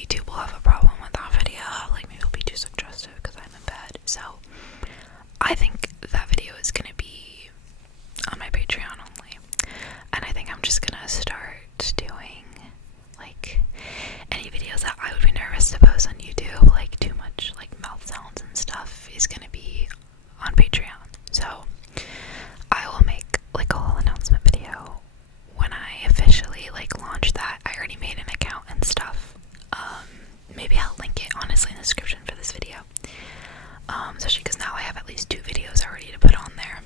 YouTube will have a problem with that video. Like, maybe it'll be too suggestive because I'm in bed. So I think that video is gonna be on my Patreon only. And I think I'm just gonna start doing like any videos that I would be nervous to post on YouTube, like too much like mouth sounds and stuff, is gonna be on Patreon. So I will make like a whole announcement video when I officially like launch that. I already made an account and stuff. Maybe I'll link it honestly in the description for this video. Especially because now I have at least 2 videos already to put on there,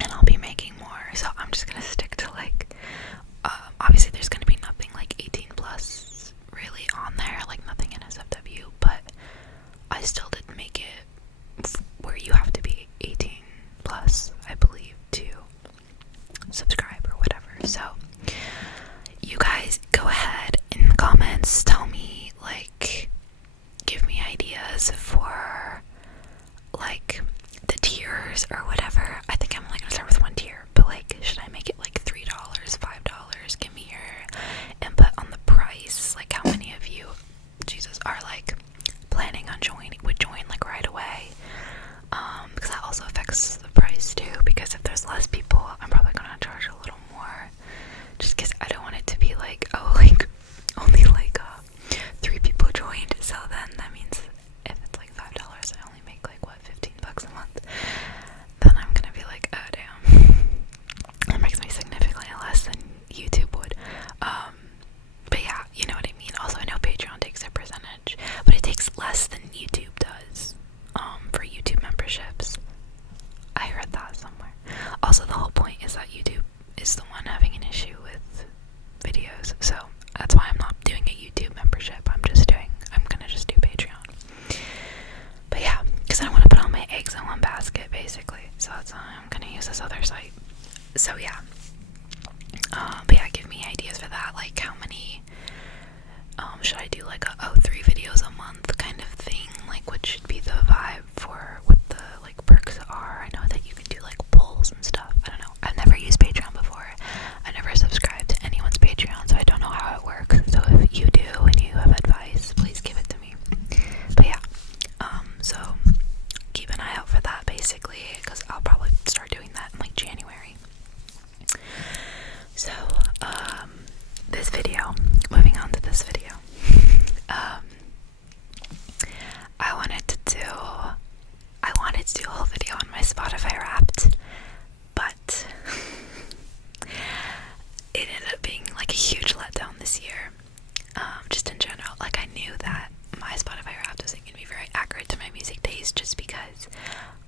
and I'll be making more. So I'm just gonna stick to like, obviously there's gonna be nothing like 18 plus really on there, like nothing in SFW, but I still did make it where you have to be 18 plus, I believe, to subscribe or whatever. So you guys go ahead in the comments, tell me, like, give me ideas for like the tiers or whatever. I think I'm like gonna start with 1 tier, but like, should I make it like $3, $5? Give me your input on the price. Like, how many of you, Jesus, are like planning on would join like right away? Because that also affects the price too, because if there's less people, I'm probably gonna charge a little more, just because I don't want it to be like, oh, like only like 3 people joined, so then that means if it's like $5, I only make like what, $15 a month, then I'm gonna be like, oh damn, that makes me significantly less than YouTube would. But yeah, you know what I mean. Also, I know Patreon takes a percentage, but it takes less than YouTube does for YouTube memberships. I heard that somewhere. Also, the whole point is that YouTube is the one having an issue with videos, so that's why I'm not doing a YouTube membership. I'm gonna just do Patreon. But yeah, because I don't want to put all my eggs in one basket, basically. So that's why I'm gonna use this other site. So yeah. But yeah, give me ideas for that. Like, how many, should I do like a ao3 videos a month kind of thing? Like, what should be the vibe for what the like perks are? I know that you can do like polls and stuff. I don't know. I've never used Patreon before. I've never subscribed to anyone's Patreon, so I don't know how it works. So if you do and you have advice, please give it to me. But yeah, so keep an eye out for that basically, because I'll probably start doing that in like January. So, this video, moving on to this video, I wanted to do a whole video on my Spotify Wrapped, but it ended up being like a huge letdown this year, just in general. Like, I knew that my Spotify Wrapped wasn't going to be very accurate to my music taste, just because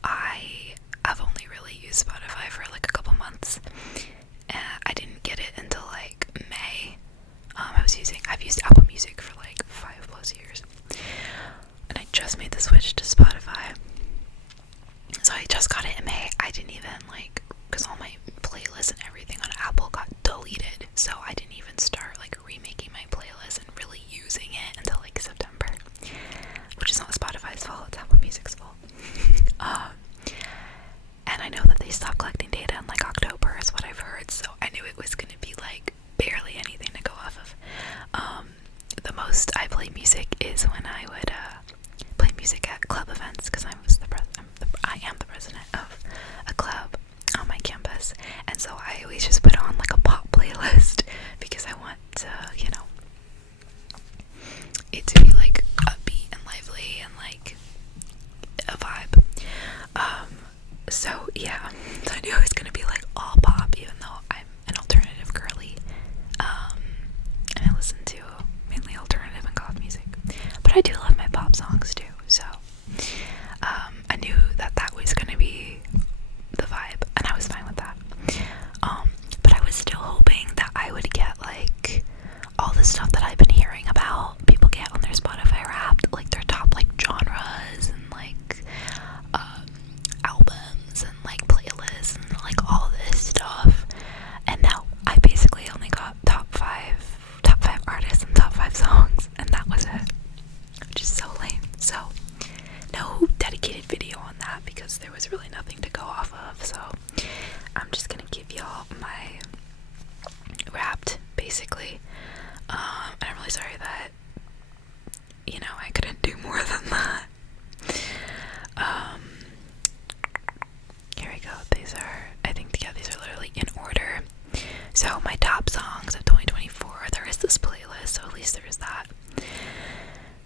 I've only really used Spotify for like a couple months. I didn't get it until like May. I've used Apple Music for like 5+ years, and I just made the switch to Spotify. So I just got it in May. I didn't even like, because all my playlists and everything on Apple got deleted, so I didn't even start like remaking my playlist and really using it until like September, which is not Spotify's fault, it's Apple Music's fault. And I know that they stopped collecting data in like October is what I've heard, so I knew it was going to be like barely anything to go off of. The most I play music is when I would play music at club events, because I am the president of a club on my campus, and so I always just put on like a pop playlist, because I want to, you know, it to be like upbeat and lively and like a vibe. So yeah, so I knew it was gonna be like all pop, even though I'm an alternative girly, and I listen to mainly alternative and goth music, but I do love my pop songs too. So I knew that was gonna be the vibe, and I was fine with that. But I was still hoping that I would get like all the stuff that I've been hearing about people get on their Spotify Wrapped, like their top like genres and like albums and like playlists and like all this stuff. And now I basically only got top five artists and top 5 songs, and that was it, which is so lame. So no dedicated video on that, because there was really nothing to go off of. So I'm just gonna give y'all my Wrapped basically. And I'm really sorry that playlist, so at least there is that.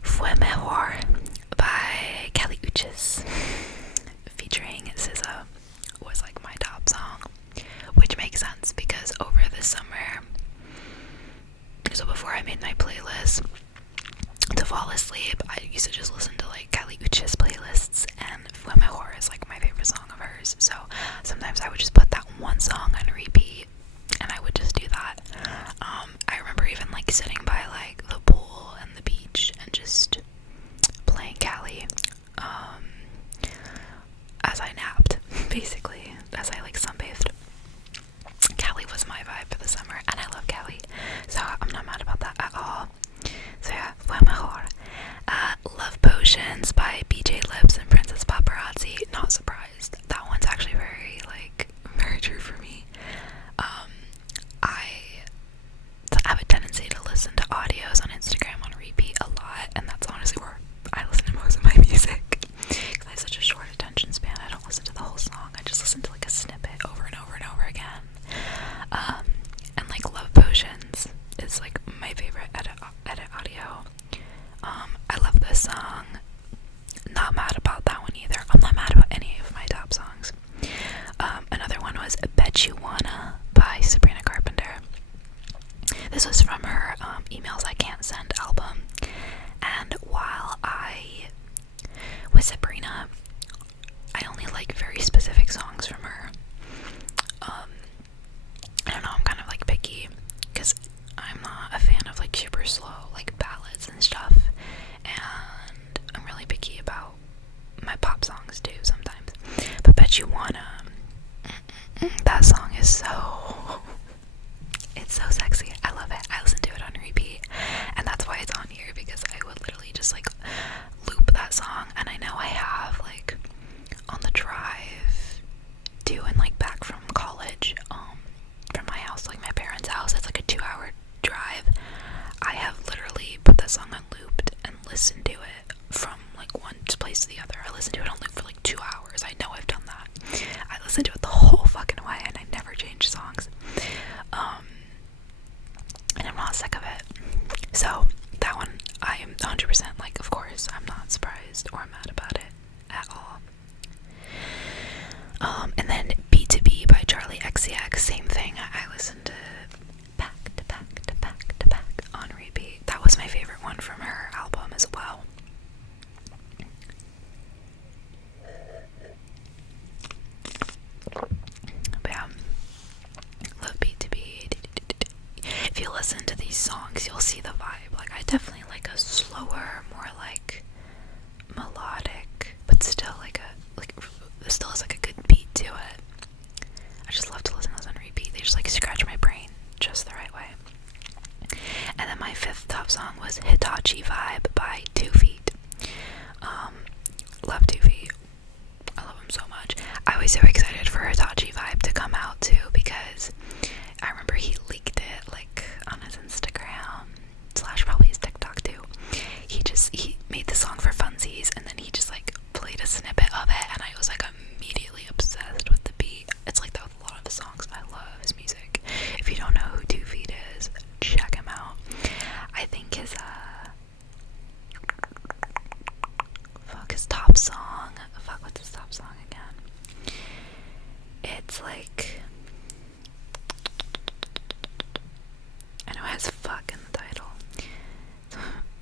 Fue Mejor by Kali Uchis featuring SZA was like my top song, which makes sense because over the summer, so before I made my playlist to fall asleep, I used to just listen to like Kali Uchis playlists, and Fue Mejor is like my favorite song of hers, so sometimes I would just put that one song on repeat and I would just do that. I remember even like sitting by like the pool and the beach and just playing Kali as I napped, basically, as I like sunbathed. Kali was my vibe for the summer, and I love Kali, so I'm not mad about that at all. So yeah, Fue Mejor. Love Potions by BJ Lips and Princess Paparazzi. Not surprised. That one's actually very true for me. I have a tendency to listen to audios on Instagram on repeat a lot, and that's honestly where I listen to most of my music. Because I have such a short attention span, I don't listen to the whole song. I just listen to like a snippet over and over and over again. And like Love Potions is like my favorite edit audio. I love this song. Not mad about that one either. I'm not mad about any of my top songs. Another one was Bet You Wanna by Sabrina Carpenter. This was from her Emails I Can't Send album. And while with Sabrina, I only like very specific songs from her. I don't know, I'm kind of like picky because I'm not a fan of like super slow like ballads and stuff, and I'm really picky about my pop songs too sometimes. But Bet You Wanna, that song is it's so sexy. I love it. I listen to it on repeat, and that's why it's on here, because I would literally just like loop that song. And I know I have like on the drive to and like back from college, from my house, like my parents' house, it's like a 2-hour drive. I have literally put that song on looped and listened to it from like one place to the other. I listened to it on loop for like 2 hours. I know I've done that. I listened to it the whole fucking way, and I never change songs. And I'm not sick of it. So that one, I am 100% like, of course, I'm not surprised or mad about it at all. And then B2B by Charlie XCX, same thing. I listened to back to back to back to back on repeat. That was my favorite one from her album as well. But yeah, love B2B. If you listen to these songs, you'll see the vibe. Like, I definitely like a slower, more like melodic, but still still has like a good beat to it. I just love to listen to those on repeat. They just like scratch my brain just the right way. And then my fifth top song was Hitachi Vibe by 2 Feet. Love 2 Feet. I love him so much. I was so excited for Hitachi Vibe to come out too, because I remember he leaked it like on his Instagram / probably his TikTok too. He made the song for funsies, and then he just like played a snippet of it, and I was like immediately obsessed with the beat. It's like that with a lot of the songs. I love his music. If you don't know who 2 Feet is, check him out. I think his top song, what's his top song again? It's like, I know it has fuck in the title.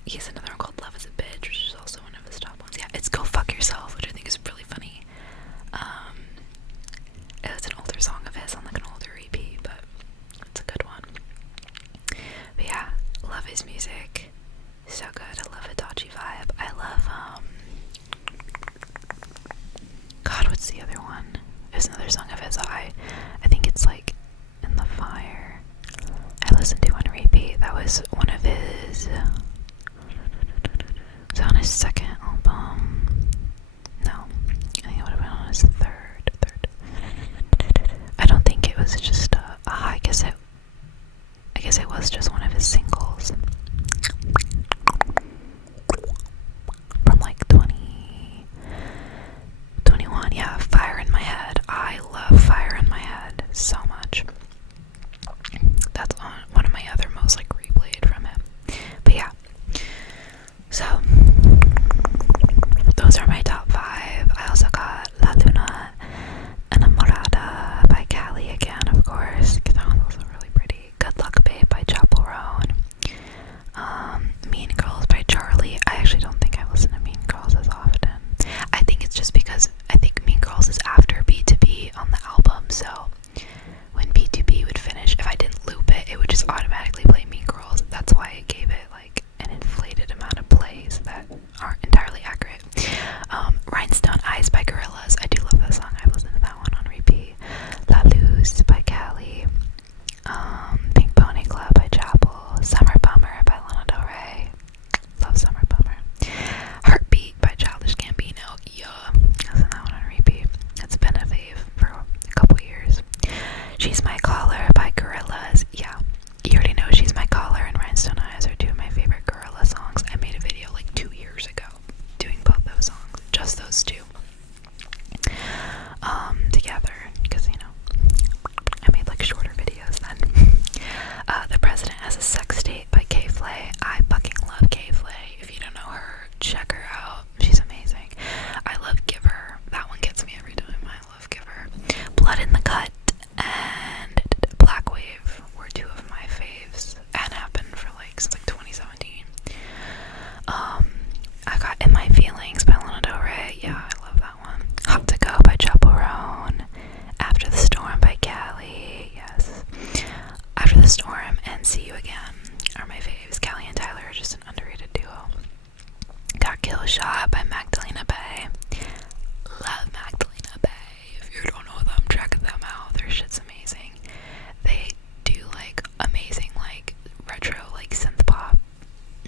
He has another one called Love Is a Bitch, which is also one of his top ones. Yeah, it's Go Fuck Yourself, which I think is really funny. It's an older song of his on like an older EP, but it's a good one. But yeah, love his music. So good. I love Hitachi Vibe. I love, God, what's the other one? There's another song of his. I think it's like In the Fire. I listened to on repeat. That was one of his. Was it on his second album? No, I think it would have been on his third. I don't think it was just I guess it was just one of his singles from like 2021. Yeah, Fire in My Head. I love Fire in My Head so much. That's one of my other most like replayed from him.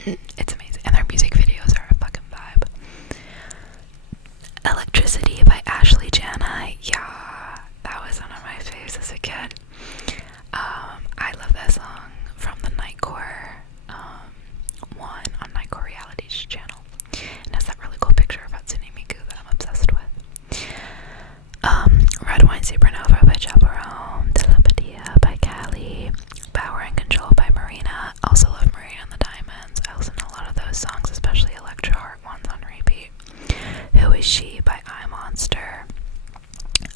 It's amazing, and their music videos are a fucking vibe. Electricity by Ashley Jana. Yeah, that was one of my faves as a kid. I love that song from the Nightcore one on Nightcore Reality's channel. And has that really cool picture of Hatsune Miku that I'm obsessed with. Red Wine Supernova by Chaperone. Telepatia by Callie. Power and Control by Marina. Also love Marina and the Diamonds. I listen to a lot of those songs, especially Electro Heart ones on repeat. Who Is She by iMonster.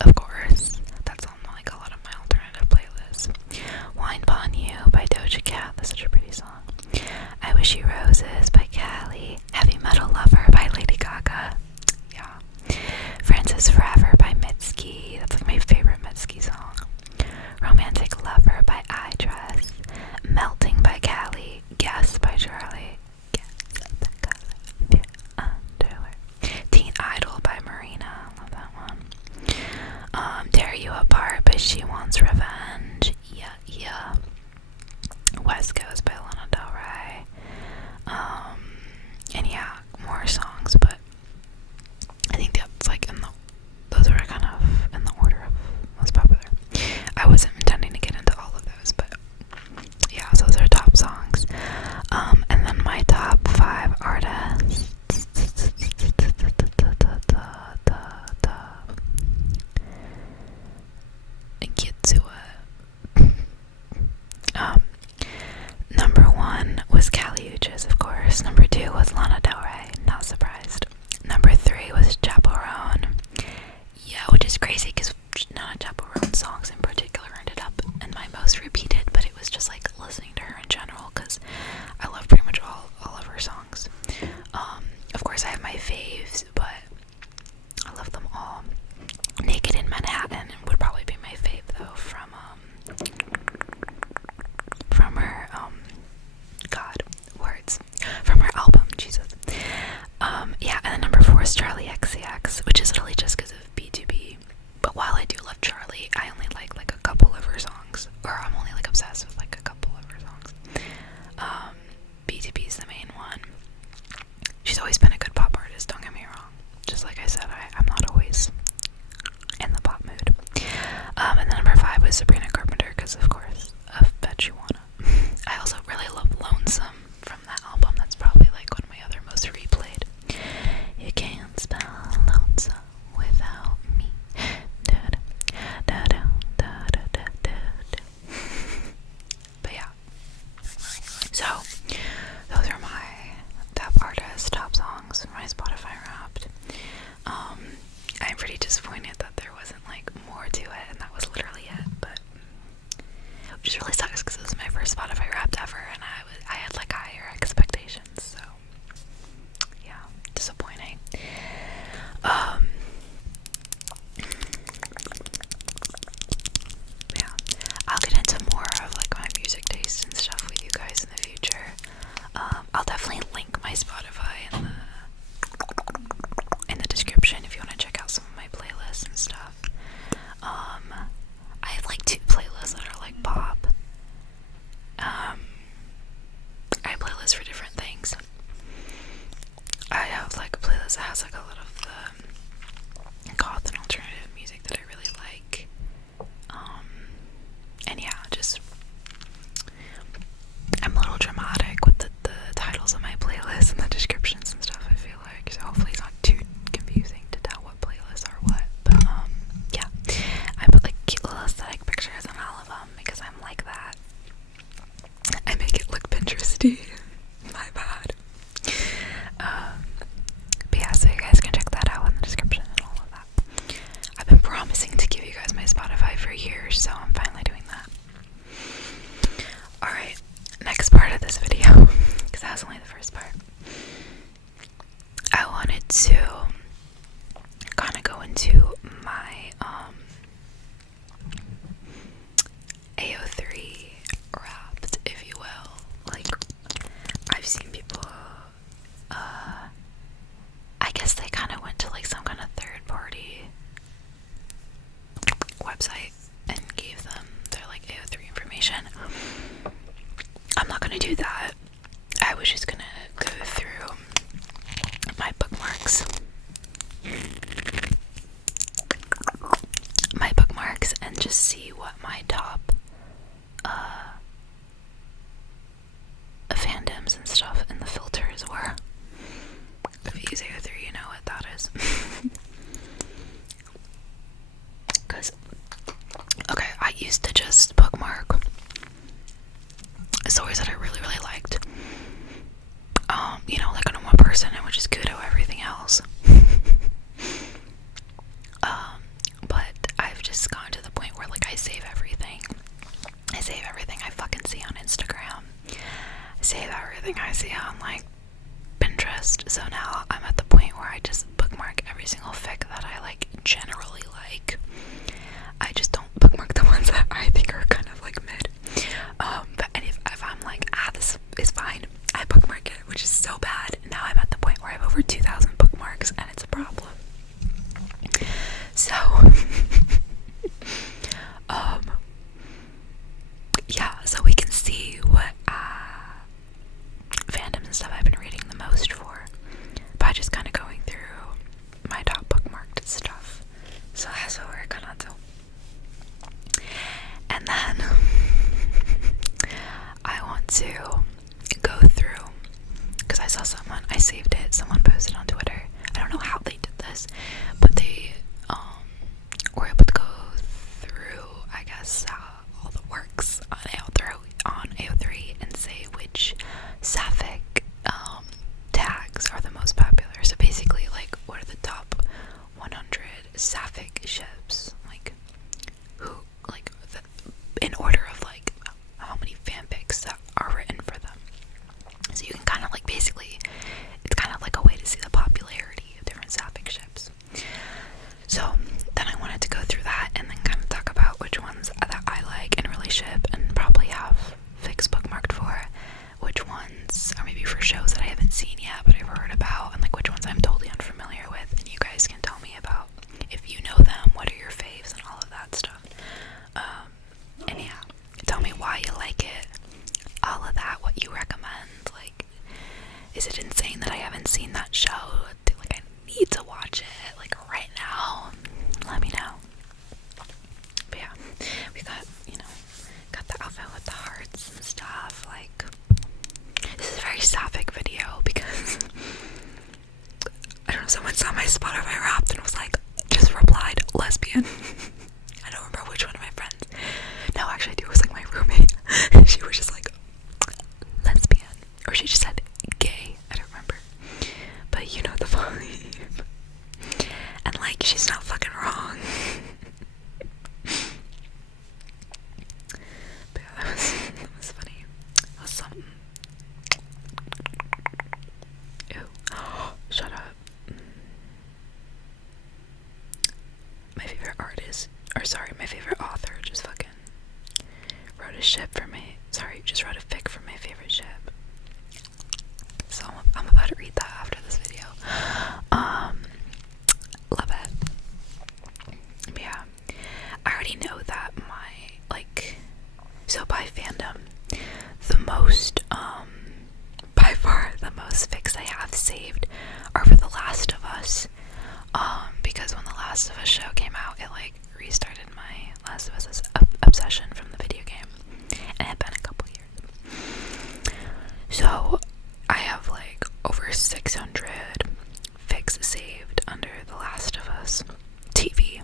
Of course, that's on like a lot of my alternative playlists. Wine Pon You by Doja Cat. That's such a pretty song. I Wish You Roses by Callie. Heavy Metal Lover by Lady Gaga. Yeah. Francis Forever by Mitski. That's like my favorite Mitski song. Romantic Lover by I3. Melting by Callie. Guess by Charlie. Guess the color of your underwear. Teen Idol by Marina. Love that one. Tear You Apart by She Wants Revenge. Yeah, yeah. West Coast by Lana Del Rey. And yeah, more songs, but I think that's like those are kind of in the order of most popular. I wasn't intending to get into all of those, but yeah, so those are top songs. And then my top 5 artists. Get to it. Number 1 was Kali Uchis, of course. Number 2 was Lana Del Rey, not surprised. Number 3 was Chaperone. Yeah, which is crazy because none of Chaperone's songs in particular ended up in my most repeated, but it was just like listening to her in general because I love pretty much all of her songs. Of course, I have my faves, but I love them all. Naked in Manhattan would probably be my fave though, from her from her album, Jesus. Yeah, and then number 4 is Charlie XCX, which is really just because of B2B. But while I do love Charlie, I only like a couple of her songs, or I'm only like obsessed with like a couple of her songs. B2B is the main one. She's always been a good pop artist, don't get me wrong. Just like I said, I'm not always in the pop mood. And then number 5 was Sabrina Carpenter, because of course, of Bet You Wanna. I also really love Lonesome from that album. That's probably like one of my other most replayed. You can't spell lonesome without me. But yeah. So, those are my top artists, top songs for my Spotify Wrapped. I'm pretty disappointed that there wasn't like more to it, and that was literally it, but it just really sucks because it was my first Spotify Wrapped ever, and I had like higher expectations, so yeah, disappointing. Yeah, I'll get into more of like my music taste and stuff with you guys in the future. I'll definitely link my Spotify in the description if you want to check out some of my playlists and stuff. I have like 2 playlists that are like pop. I have playlists for different things. I have like a playlist that has like a lot of the goth and alternative music that I really like. And yeah, just I'm a little dramatic with the titles of my playlists and the descriptions and stuff, I feel like, so hopefully it's not too confusing to tell what playlists are what, but yeah, I put like cute little aesthetic pictures on all of them because I'm like that. I make it look Pinteresty. My bad. But yeah, so you guys can check that out in the description and all of that. I've been promising to give you guys my Spotify for years, so I'm finally doing that. Alright, next part of this video, because that was only the first part. I wanted to kind of go into my ao3 Wrapped, if you will. Like, I've seen people, I guess they kind of went to like some kind of third-party website and gave them their like ao3 information. I'm not gonna do that. I was just gonna obsessed. So now I'm at the point where I just bookmark every single fic that I like generally like. I just don't bookmark the ones that I think are kind of like mid. But if I'm like, this is fine, I bookmark it, which is so bad. Now I'm at the point where I have over 2,000 bookmarks and it's a problem. So yeah, so we can see what fandoms and stuff I've been reading the most for by just kind of going through my top bookmarked stuff. So that's what we're gonna do. And then I want to go through, because I saw I saved it, someone posted on Twitter. I don't know how they did this, but they were able to go through, I guess, all the works on ao3 and say which sapphic tags are the most popular. So basically, like, what are the top 100 sapphic ships, like, who, like, in order of, like, how many fanfics that are written for them. So you can kind of, like, basically, it's kind of like a way to see the popularity of different sapphic ships. So then I wanted to go through that and then kind of talk about which ones that I like in relationship and probably have fics bookmarked for, which ones are maybe for shows that I haven't seen yet but I've heard about, and like which ones I'm totally unfamiliar with, and you guys can tell me about if you know them, what are your faves, and all of that stuff. And yeah, tell me why you like it, all of that, what you recommend. Like, is it insane that I haven't seen that show? Like, I need to watch it, like, right now. Let me know. But yeah, we got, got the outfit with the hearts and stuff. Like, this is a very sapphic video because I don't know, someone saw my Spotify Wrapped and was like, just replied lesbian. I don't remember which one of my friends. No, actually I do. It was like my roommate. And she was just like, lesbian. Or she just said gay. I don't remember. But you know the vibe. And like, she's not fucking wrong. But yeah, that was funny. That was something. Ew. Shut up. My favorite artist, my favorite author just fucking wrote a ship for me. Just wrote a fic for my favorite ship. So I'm about to read that after this video. Love it. But yeah, I already know that so by fandom, the most, by far the most fics I have saved are for The Last of Us. Because when The Last of Us show came out, it like restarted my Last of Us obsession from the video game, and it had been a couple years. So I have like over 600 fics saved under The Last of Us TV,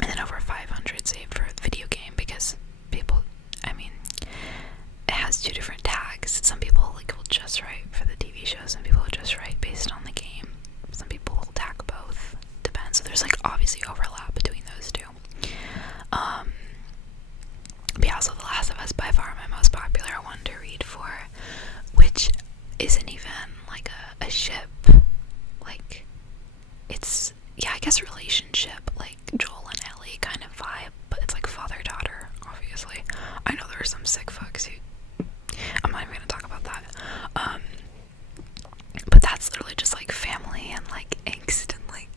and then over 500 saved for the video game, because it has two different tags. Some people like will just write for the TV show, some people will just write based on the game, some people will tag both, depends. So there's like obviously overlap between those two. But yeah, so The Last of Us, by far my most popular one to read for, which isn't even like a ship, like it's, yeah, I guess relationship, like Joel and Ellie kind of vibe, but it's like father-daughter, obviously. I know there are some sick fucks who, I'm not even gonna talk about that. But that's literally just like family and like angst and like,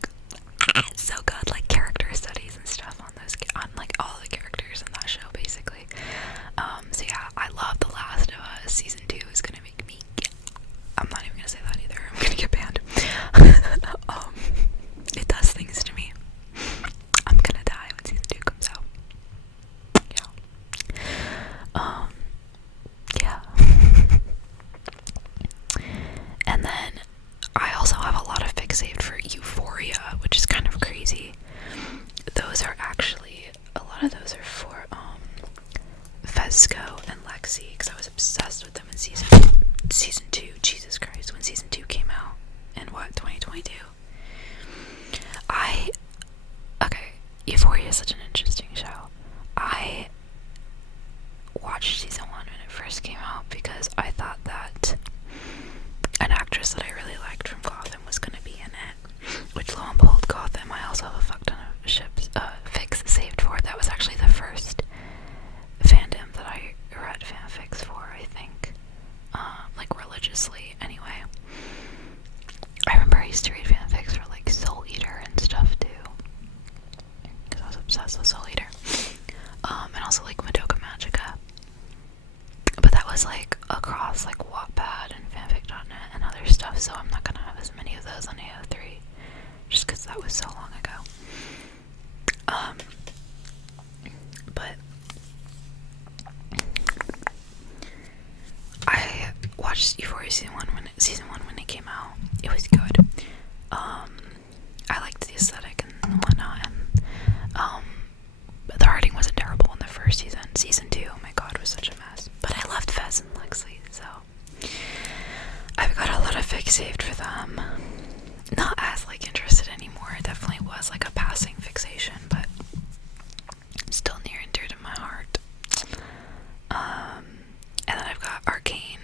it's so good, like character studies and stuff on like all the characters in that show, basically. So yeah, I love The Last of Us. Season 2 is gonna make me I'm not even gonna say that either. I'm gonna get banned. It does things to me. I'm gonna die when season 2 comes out. Yeah. And then I also have a lot of fics saved for Euphoria, which is kind of crazy. Those are actually, a lot of those are for Fesco and Lexi, because I was obsessed with them in season 2. Jesus Christ, when season 2 came out in 2022. Euphoria is such an interesting show. I watched season 1 when it first came out because I thought that an actress that I really liked so I'm not gonna have as many of those on ao3, just because that was so long ago. But I watched Euphoria season one when it came out. It was good. I liked the aesthetic and whatnot, and the writing wasn't terrible in the first season. Season 2, oh my god, was such a mess. But I loved Fez and Lexley, so I've got a lot of fics saved for them. Not as like interested anymore. It definitely was like a passing fixation, but still near and dear to my heart. And then I've got Arcane.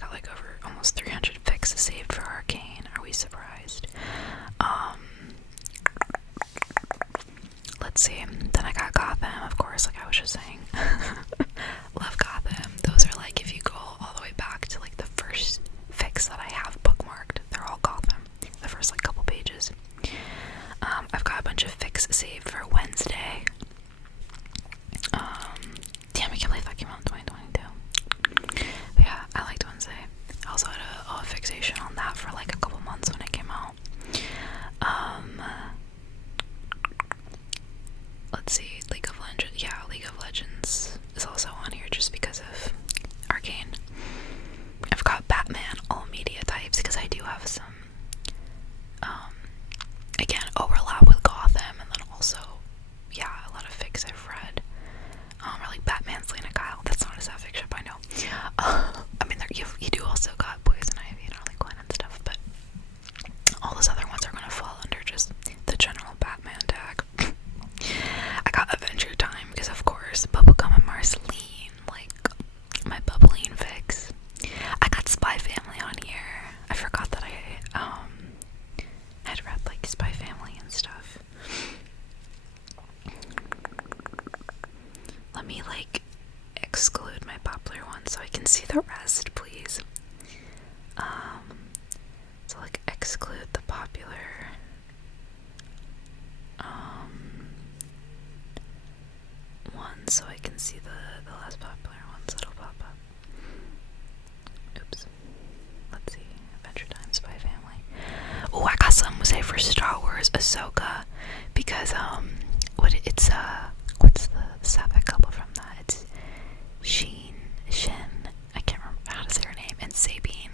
Got like over almost 300 fics saved for Arcane. Are we surprised? Let's see. Then I got Gotham, of course, like I was just saying. Love Gotham. Those are like, if you go all the way back to like the first fics that I have bookmarked, they're all Gotham. The first like couple pages. I've got a bunch of fics saved for Wednesday. Damn, I can't believe that came out in 2022. But yeah, I liked Wednesday. I also had a fixation on that for like a couple months when it came out. Let's see, League of Legends. Yeah, League of Legends is also on here just because of Arcane. I've got Batman, all media types, because I do have some, again, overlap with Gotham, and then also, yeah, a lot of fics I've read. Or like Batman, Selena Kyle. That's not a sapphic ship, I know. I mean, you do also got Poison Ivy and Harley Quinn and stuff, but all those other ones are gonna fall under just the general Batman tag. I got Adventure Time because, of course, Bubblegum and Marceline, like my Bubbling fix. I got Spy Family on here. I forgot that I had read like Spy Family and stuff. Let me like exclude my popular ones so I can see the rest, please. So like exclude the popular ones so I can see the less popular ones that'll pop up. Oops. Let's see. Adventure Time, Spy Family. Oh, I got some say for Star Wars Ahsoka because what's the sapphic couple from that? It's Shin, I can't remember how to say her name, and Sabine.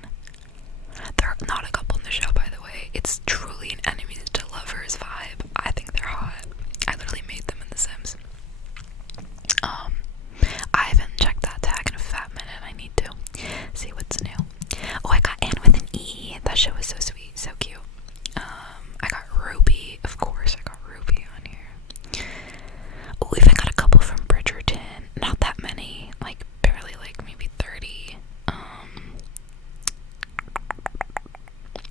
They're not a couple in the show, by the way. It's truly an enemies to lovers vibe. I think they're hot. I literally made them in The Sims. I haven't checked that tag in a fat minute. I need to see what's new. Oh, I got Anne with an E. That show is so sweet, so cute. I got Ruby, of course. I got Ruby on here. Oh, we've got a couple from Bridgerton. Not that many, like barely, like maybe 30.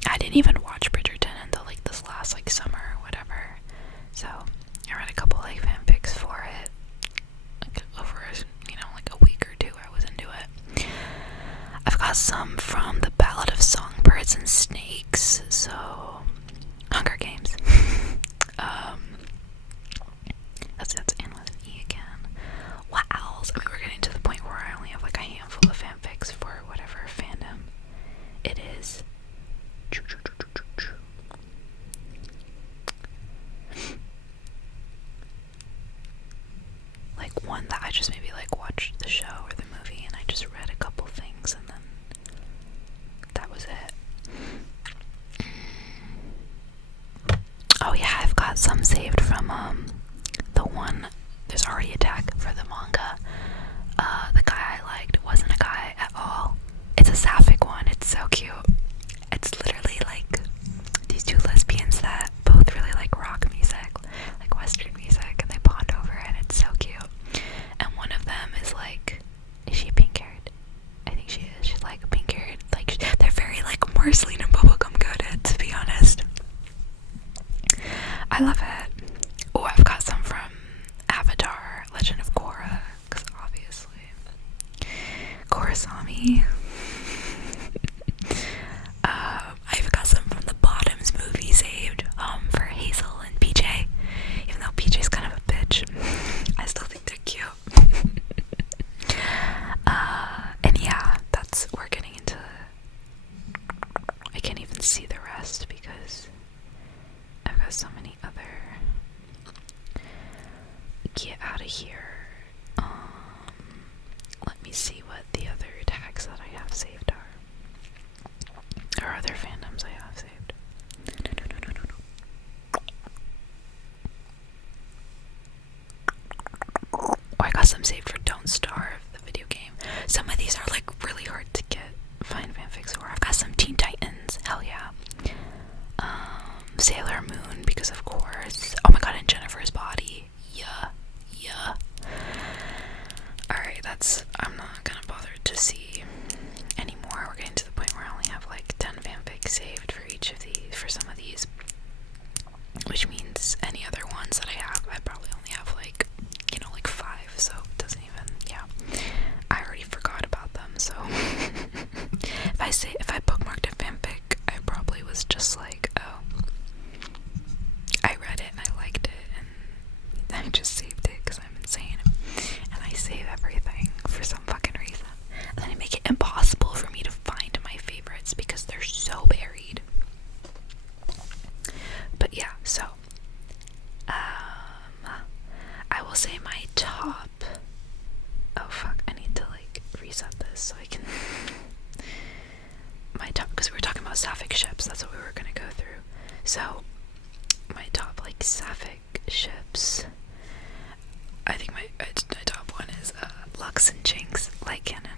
I didn't even watch Bridgerton until like this last like summer or whatever. So I read a couple like fanfics for it. Like over like a week or two I was into it. I've got some from the Ballad of Songbirds and Snakes, so Hunger Games. That's in with an E again. What else? I mean, we're getting to the point where I only have like a handful of fanfics for whatever fandom it is. Like one that I just maybe like watched the show or the movie and I just read a couple things and then that was it. Oh yeah, I've got some saved from the one. There's already a tag for the manga. The guy I liked wasn't a guy at all. It's a sapphic one. It's so cute. It's literally like these two lesbians that both really like rock music, like Western music, and they bond over it. And it's so cute. And one of them is like, is she pink haired? I think she is. She's like pink haired. Like they're very like Marceline and Bubblegum good, to be honest. I love it. Oh, I've got some from Avatar, Legend of Korra, because obviously Korrasami. I've got some from the Bottoms movie saved for Hazel and PJ. Even though PJ's kind of a bitch, I still think they're cute. And yeah, we're getting into, I see the rest because I've got so many other. Get out of here. Let me see what the other tags that I have saved are. Or other fandoms I have saved. Oh, I got some saved for Don't Starve, the video game. Some of these are like really hard to find fanfics for. I've got some Teen Titans, hell yeah. Sailor Moon, because of course. Oh my god, and Jennifer's Body. Yeah. Alright, I'm not gonna bother to see anymore. We're getting to the point where I only have like 10 fanfics saved for some of these. Which means any other ones that I have, I probably only have like, like 5, so it doesn't even, yeah. I already forgot about them, so if I bookmarked a fanfic, I probably was just like, oh, I read it and I liked it, and I just saved it because I'm insane, and I save everything for some fucking reason, and then I make it impossible for me to find my favorites because they're so buried. But yeah, so I will say my top. Oh fuck, I need to like reset this so I can. My top, because we were talking about sapphic ships, that's what we were gonna go through. So my top like sapphic ships, I think my top one is Lux and Jinx, like canon.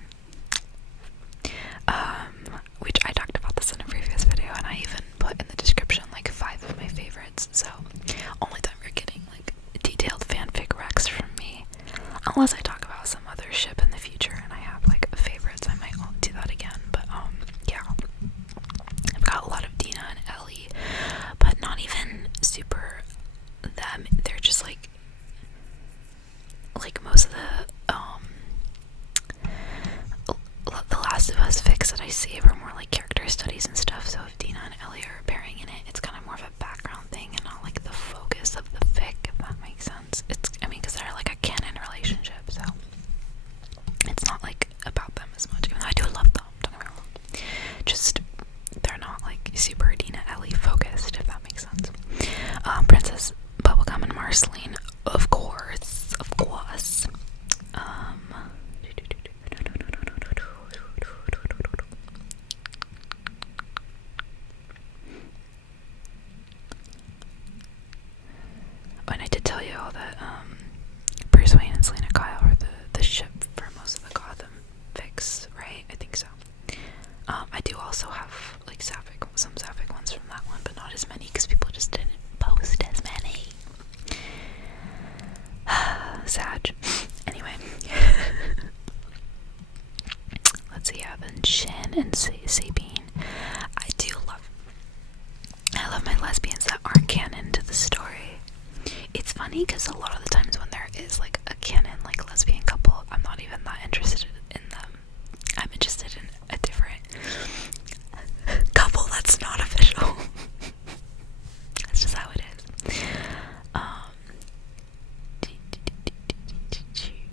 Which I talked about this in a previous video, and I even put in the description like 5 of my favorites. So only time you're getting like detailed fanfic recs from me, unless I talk about some other ship in the future and I have like favorites, I might do that again. But yeah, I've got a lot of Dina and Ellie, but not even super them. They're just like most of the Last of Us fics that I save are more like character studies and stuff. So if Dina and Ellie are appearing in it, it's kind of more of a background thing and not like the focus of the fic, if that makes sense. Because they're like a canon relationship, so it's not like about them as much. Even though I do love them, don't get me wrong. Just they're not like super Dina Ellie focused, if that makes sense. Princess Bubblegum and Marceline, of course. And I did tell you all that Bruce Wayne and Selena Kyle are the ship for most of the Gotham fics, right? I think so. I do also have like some sapphic ones from that one, but not as many because people just didn't post as many. Sad. Anyway. Let's see, then Shin and Sabine. I love my lesbians that aren't canon to the story. It's funny because a lot of the times when there is like a canon like lesbian couple, I'm not even that interested in them. I'm interested in a different couple that's not official. That's just how it is.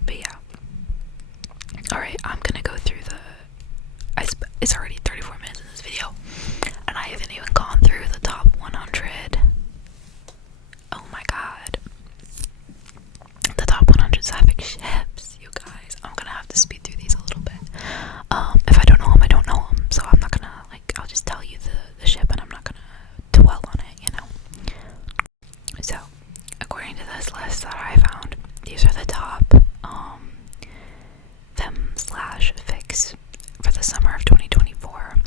But yeah. Alright, I'm gonna go through it's already 34 minutes in this video, and I haven't even gone through the top 100. Oh my god. The top 100 sapphic ships, you guys. I'm gonna have to speed through these a little bit. If I don't know them, I don't know them, so I'm not gonna, I'll just tell you the ship, and I'm not gonna dwell on it, So, according to this list that I found, these are the top, them/fics for the summer of 2024.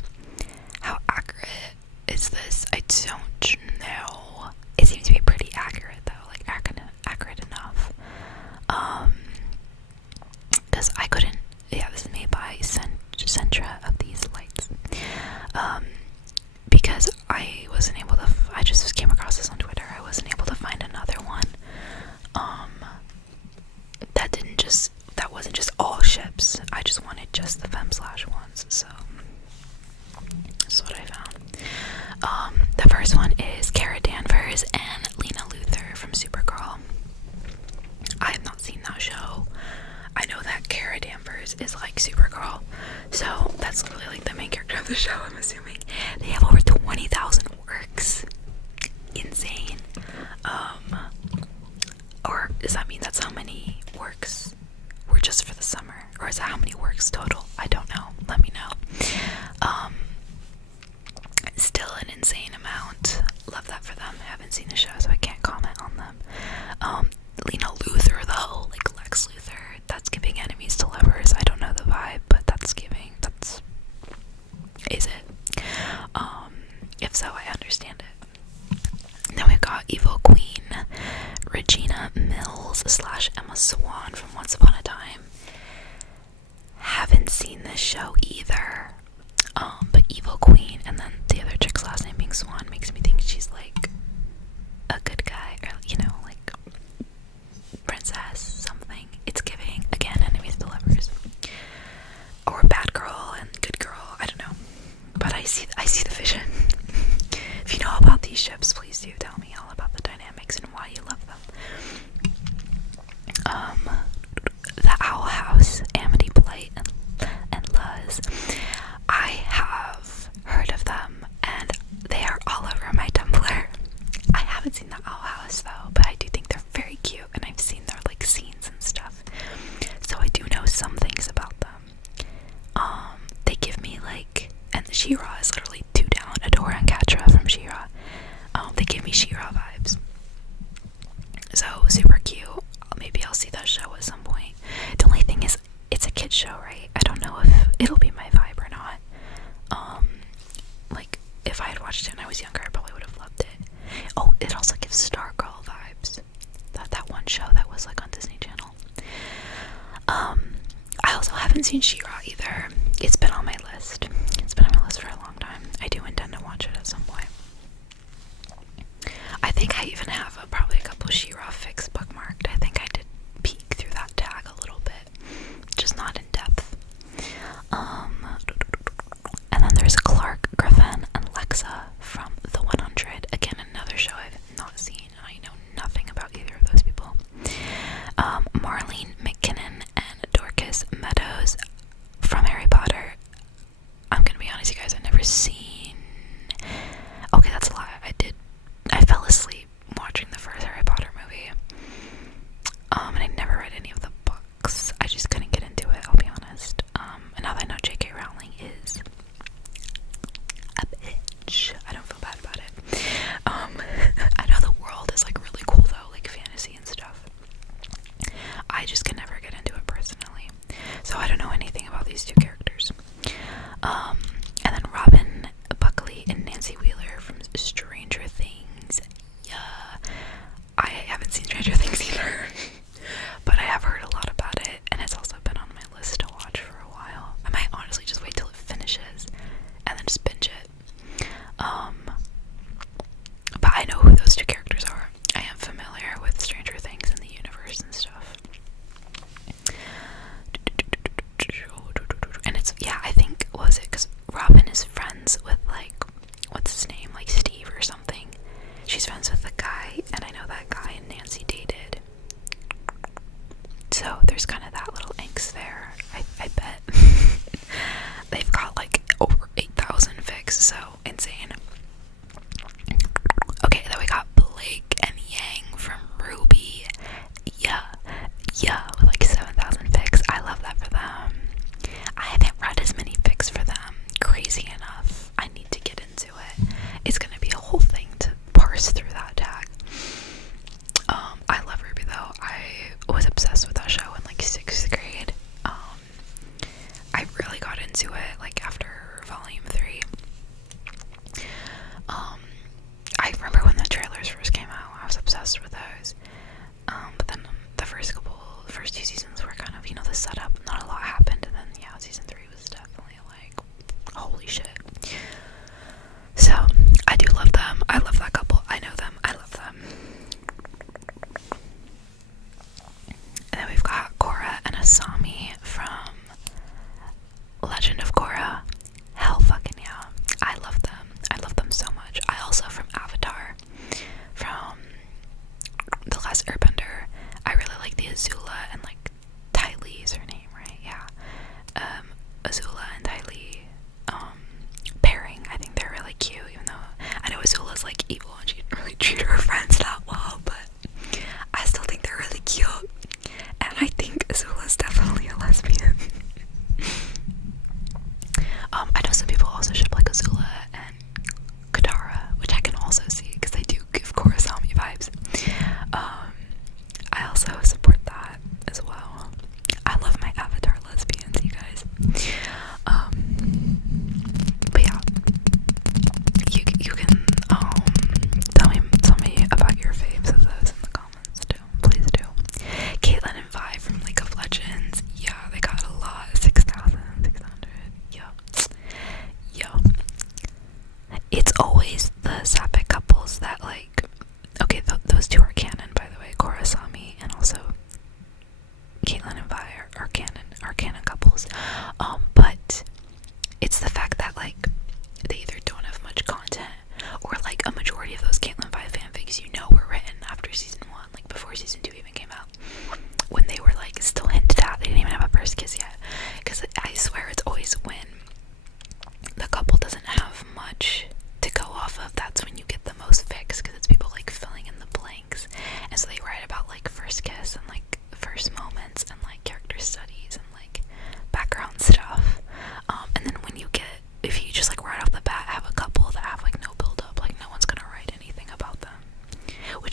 How accurate is this? I don't know. It seems to be pretty accurate though, like accurate enough. Because I couldn't. Yeah, this is made by Centra of These Lights. Because I wasn't able to. I just came across this on Twitter. I wasn't able to find another one. That wasn't just all ships. I just wanted just the femme/ones, so this is what I found. The first one is Cara Danvers and Lena Luthor from Supergirl. I have not seen that show. I know that Cara Danvers is like Supergirl, so that's literally like the main character of the show, I'm assuming. They have over 20,000 is that how many works total? I don't know. Let me know. Still an insane amount. Love that for them. Haven't seen the show, so I can't comment on them. Lena Luthor though, like Lex Luthor, that's giving enemies to lovers. I don't know the vibe, but that's giving. Is it? If so, I understand it. Then we've got Evil Queen, Regina Mills / Emma Swan from Once Upon a Time. Haven't seen this show either. But Evil Queen, and then the other chick's last name being Swan, makes me think she's like a good guy, or like princess something. It's giving, again, enemies to lovers, or bad girl and good girl. I don't know, but I see the vision. If you know about these ships, please do tell me all about the dynamics and why you love them. The Owl House, Amity Blight and Luz. I have heard of them, and they are all over my Tumblr. I haven't seen the Owl House though, but I do think they're very cute, and I've seen their like scenes and stuff, so I do know some things about them. They give me like, and She-Ra is literally 2 down, Adora and Catra from She-Ra. They give me She-Ra vibes, so super cute. Maybe I'll see that show at some point. The only thing is, it's a kid's show, right? I don't know if it'll be my vibe or not. Like, if I had watched it when I was younger, I probably would have loved it. Oh, it also gives Stargirl vibes. That one show that was like on Disney Channel. I also haven't seen She-Ra either. It's been on my list. It's been on my list for a long time. I do intend to watch it at some point. I think I even have probably a couple She-Ra fics bookmarked. I think I did peek through that tag a little bit, just not in depth. And then there's Clark, Griffin, and Lexa from The 100. Again, another show I've not seen, and I know nothing about either of those people. Marlene McKinnon and Dorcas Meadows from Harry Potter. I'm gonna be honest, you guys, I've never seen. Okay, that's a lie. I fell asleep watching the first Harry Potter movie. And I never read any of the books. I just couldn't get into it, I'll be honest. And now that I know J.K. Rowling is a bitch, I don't feel bad about it. I know the world is like really cool though, like fantasy and stuff. I just can never get into it personally. So I don't know anything about these two characters. And then Robin Buckley and Nancy Wheeler from Stranger Things. Yeah, I haven't seen Stranger Things either, but I have heard a lot about it, and it's also been on my list to watch for a while. I might honestly just wait till it finishes and then just binge it. But I know who those two characters are. I am familiar with Stranger Things and the universe and stuff. And it's, yeah, I think, what was it? Because Robin is friends with, like, what's his name? Like Steve or something. She's friends with the guy, and I know that guy and Nancy dated. So there's kind of that little angst there, I bet. They've got like over 8,000 fics, so insane. Okay, then we got Blake and Yang from Ruby. Yeah, with like 7,000 fics. I love that for them. I haven't read as many fics for them. Crazy enough. I need to get into it. It's gonna be a whole thing to parse through that tag. I love Ruby though. I was obsessed with that show in like 6th grade. I really got into it like after volume 3. I remember when the trailers first came out, I was obsessed with those. But then the first 2 seasons were kind of, the setup, not a lot happened, and then yeah, season 3 was definitely like, holy shit. So, I do love them. I love that couple. I know them. I love them. And then we've got Korra and Asami from Legend of Korra. Hell fucking yeah. I love them. I love them so much. I also, from Avatar, from The Last Airbender, I really like the Azula and like Ty Lee is her name, right? Yeah. Azula and Ty Lee pairing. I think they're really cute, even though I know Azula's like evil and she really treat her friends that well, but I still think they're really cute. And I think Azula's definitely a lesbian.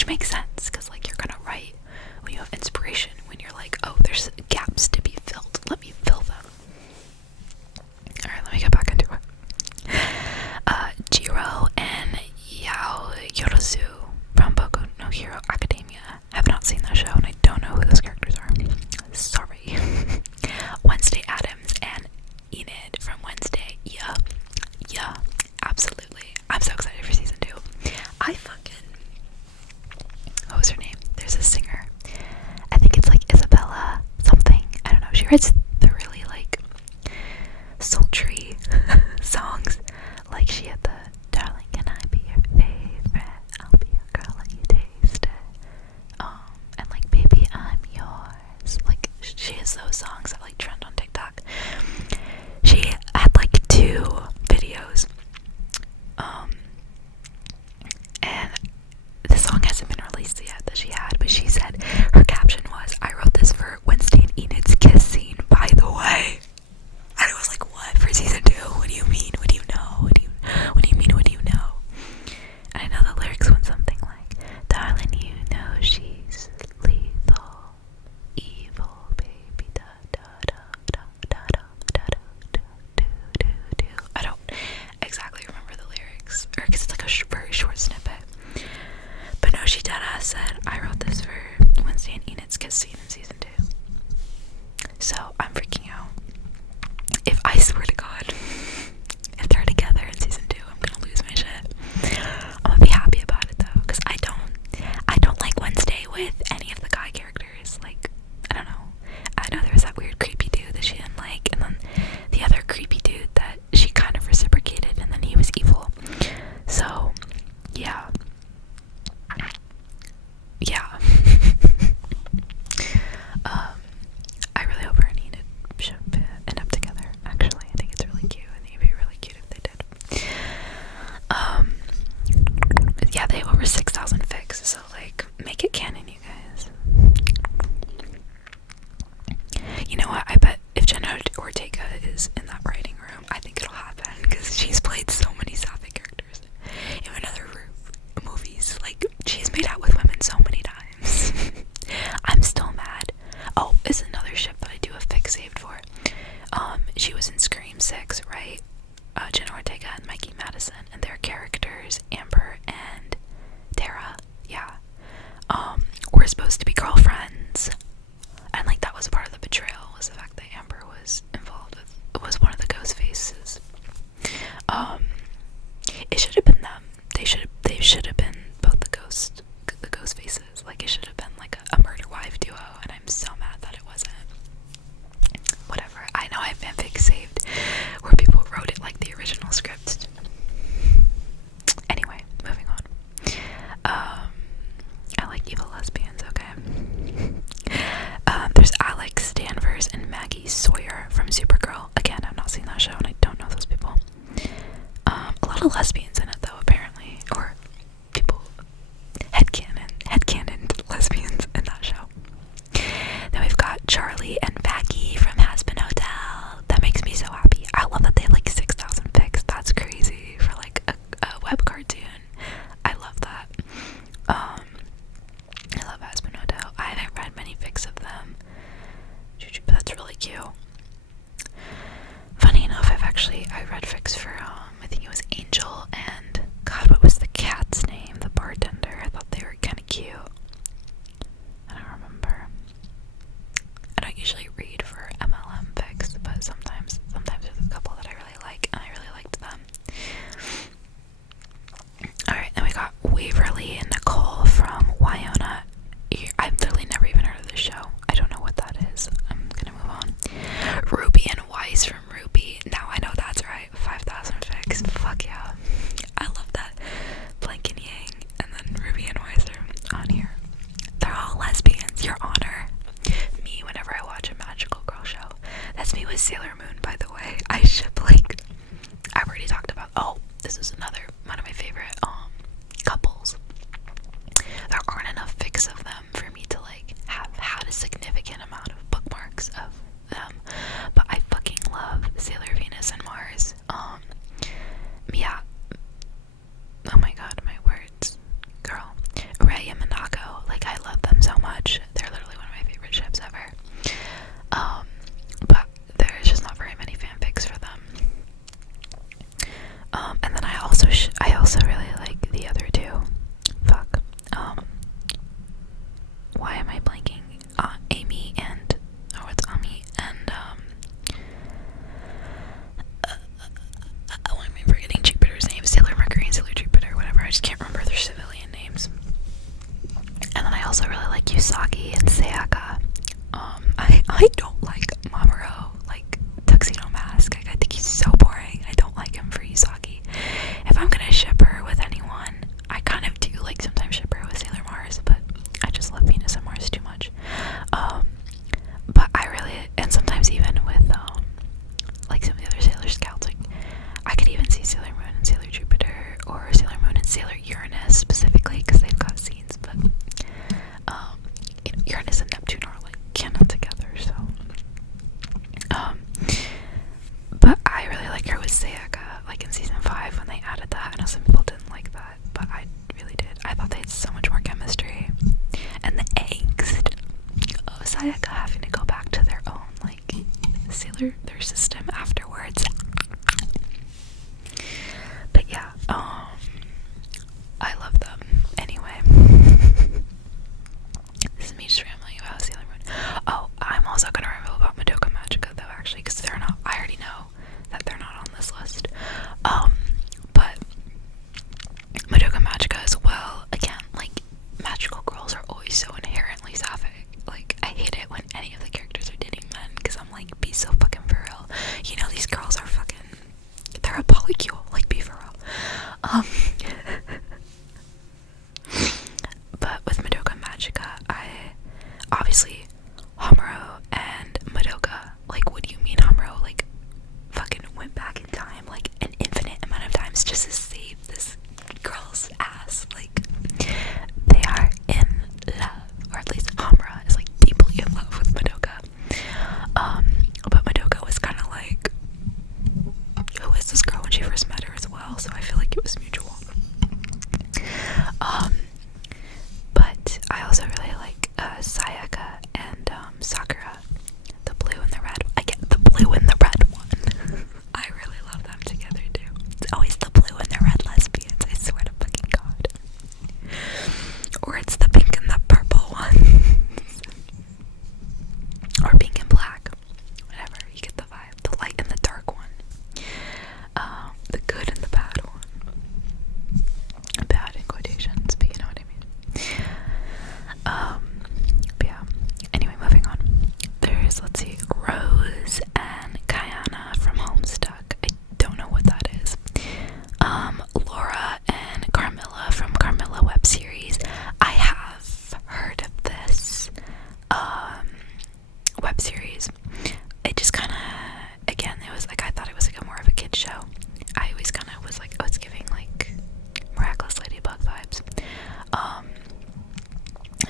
which makes sense, because like you're gonna write when you have inspiration, when you're like, oh, there's gaps to be filled, let me fill them. Alright, let me get back into it. Jiro and Yorozu from Boku no Hero Academia. Have not seen that show and I don't know who those characters are. Sorry. Wednesday Addams and Enid from Wednesday. Yeah, absolutely. I'm so excited for season 2. What was her name? There's a singer. I think it's like Isabella something. I don't know. She writes the really like sultry songs. Like she had the "Darling, can I be your favorite? I'll be your girl, let you taste it." And like "Baby, I'm yours." Like she has those songs that like trend on TikTok. She had like 2 videos. And the song hasn't been released yet that she had, but she said her caption was, "I wrote this for Wednesday and Enid's kiss scene, by the way." And I was like, what? For season 2? What do you mean? What do you know? What do you mean? What do you know? And I know the lyrics went something like, "Darling, you know she's lethal, evil, baby, da da da da da da da da do do do." I don't exactly remember the lyrics, or because it's like a very short snippet. But no, she deadass said, "I wrote this for Wednesday and Enid's kiss scene in season 2. So I'm freaking out. If I swear to God, if they're together in season 2, I'm gonna lose my shit. I'm gonna be happy about it though, because I don't like Wednesday with any of the guy characters. Like, I don't know. I know there was that weird creepy dude that she didn't like, and then the other creepy dude that she kind of reciprocated, and then he was evil. So, yeah. I really hope her and Enid should end up together. Actually, I think it's really cute. I think it'd be really cute if they did. Yeah, they have over 6,000 fics, so like, make it canon, you guys. You know what? I bet if Jenna Ortega is in that writing room, I think it'll happen, because she's played so many sapphic characters in another movies. Like, she's made out with women so many times. I'm still mad. Oh, is another ship that I do have fic saved for. She was in Scream 6, right? Jenna Ortega and Mikey Madison, and their characters, Amber and Tara, yeah, were supposed to be girlfriends. And like, that was part of the betrayal, was the fact that Amber was involved with, was one of the ghost faces. It should have been them. They should have been both the ghost faces. Like, it should have been like a murder wife duo, and I'm so mad that it wasn't. Whatever. I know I have fanfic saved where people wrote it like the original script. Anyway, moving on. I like evil lesbians, okay? There's Alex Danvers and Maggie Sawyer from Supergirl. Again, I've not seen that show and I don't know those people. A lot of lesbians in it though, apparently. Or people headcanon lesbians in that show. Then we've got Charlie and Becky from Hazbin Hotel. That makes me so happy. I love that they have like 6,000 pics. That's crazy for like a web cartoon. I love that. I love Hazbin Hotel. I haven't read many fics of them, but that's really cute. Funny enough, I read fics for I think it was Angel and God, what was the cat's name? The bartender. I thought they were kind of cute. I don't remember. I don't usually read for MLM fics, but sometimes there's a couple that I really like, and I really liked them. Alright, then we got Waverly and Nicole from Wyona. I've literally never even heard of this show. I don't know what that is. I'm gonna move on. Ruby and Weiss from Ruby. Now I know that's right. 5,000 fics. Fuck yeah. I love that. Blank and Yang and then Ruby and Weiss are on here. They're all lesbians, Your Honor. Me whenever I watch a magical girl show. That's me with Sailor Moon, by the way. I ship like, I've already talked about, oh, this is another one of my favorite couples. There aren't enough fics of them for me to like have had a significant amount of bookmarks of them, but I fucking love Sailor Venus and Mars. Yeah. Oh my god, my words. Girl. Ray and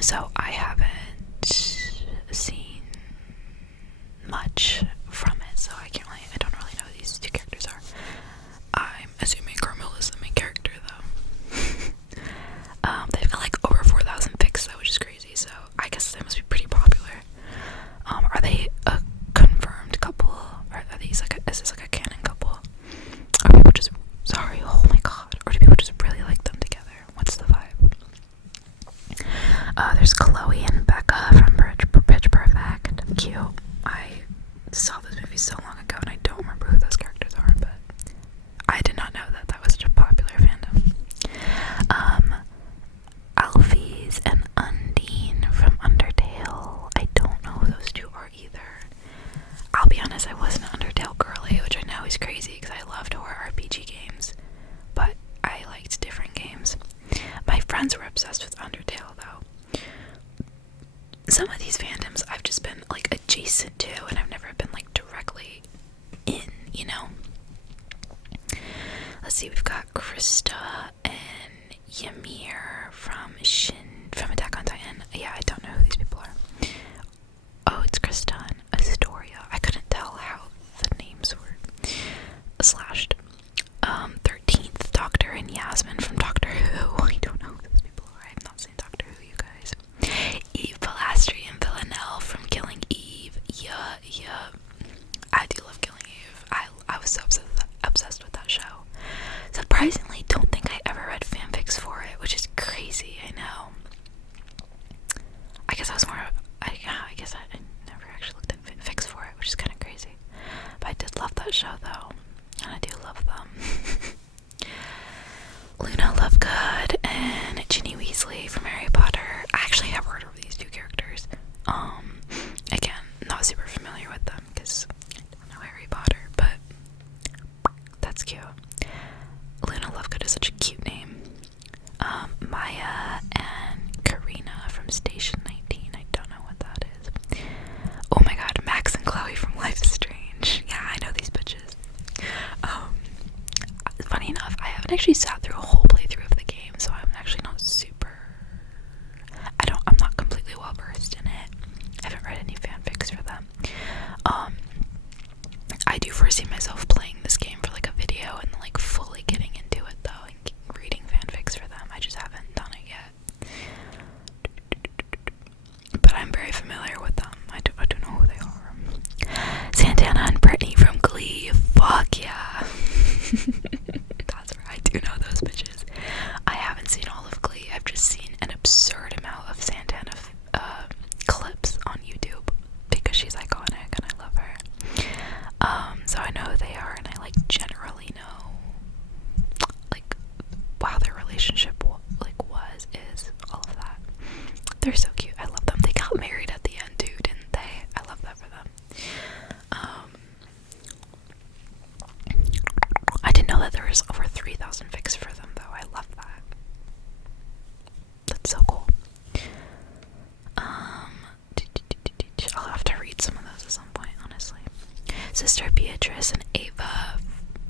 So I haven't seen much from it, so I don't really know who these two characters are. I'm assuming Carmela's the main character, though. They've got like over 4,000 pics, though, which is crazy, so I guess they must be pretty popular. Are they a confirmed couple? Or are these is this like a canon couple? Or people just, oh my god, or do people just really like them together? What's the vibe? There's Chloe and Becca from Pitch Perfect. Cute. I saw this movie so long ago and I don't remember who those characters are, but I did not know that was such a popular fandom. Alphys and Undine from Undertale. I don't know who those two are either. I'll be honest, I wasn't an Undertale girly, which I know is crazy because I loved horror RPG games, but I liked different games. My friends were obsessed with Undertale, though. Some of these fandoms I've just been like adjacent to, and I've never been like directly in, you know? Let's see, we've got Krista and Ymir from Attack on Titan. Yeah, I don't know who these people are. Oh, it's Krista and Astoria. I couldn't tell how the names were slashed. 13th Doctor and Yasmin from Doctor Who. I don't know who those people are. I have not seen Doctor Who, you guys. Eve Pilastri and Villanelle from Killing Eve. Yeah. I do love Killing Eve. I was so obsessed with that show. Surprisingly, don't think I ever read fanfics for it, which is crazy, I know. I guess I never actually looked at fanfics for it, which is kind of crazy. But I did love that show, though, and I do love them. Luna Lovegood and Ginny Weasley from Harry Potter. I actually have heard of these two characters. Again, not super familiar with them because I don't know Harry Potter, but that's cute. Luna Lovegood is such a cute name. Maya and Karina from Station 19. I don't know what that is. Oh my god, Max and Chloe from Life is Strange. Yeah, I know these bitches. Funny enough, I haven't actually sat through a whole playthrough of the game, so I'm actually not I'm not completely well versed in it. I haven't read any fanfics for them. I do foresee myself playing this game for like a video and like fully getting into it though, and reading fanfics for them. I just haven't done it yet. But I'm very familiar with them. I do know who they are. Santana and Brittany from Glee. Fuck yeah. That's right, I do know those bitches. I haven't seen all of Glee. I've just seen an absurd amount of Santana clips on YouTube because she's iconic and I love her. So I know who they are, and I like generally know like wow their relationship is all of that. They're so cute. I love them. They got married at the end too, didn't they? I love that for them. I didn't know that there was over 3,000 fics for them, though. I love that. That's so cool. I'll have to read some of those at some point, honestly. Sister Beatrice and Ava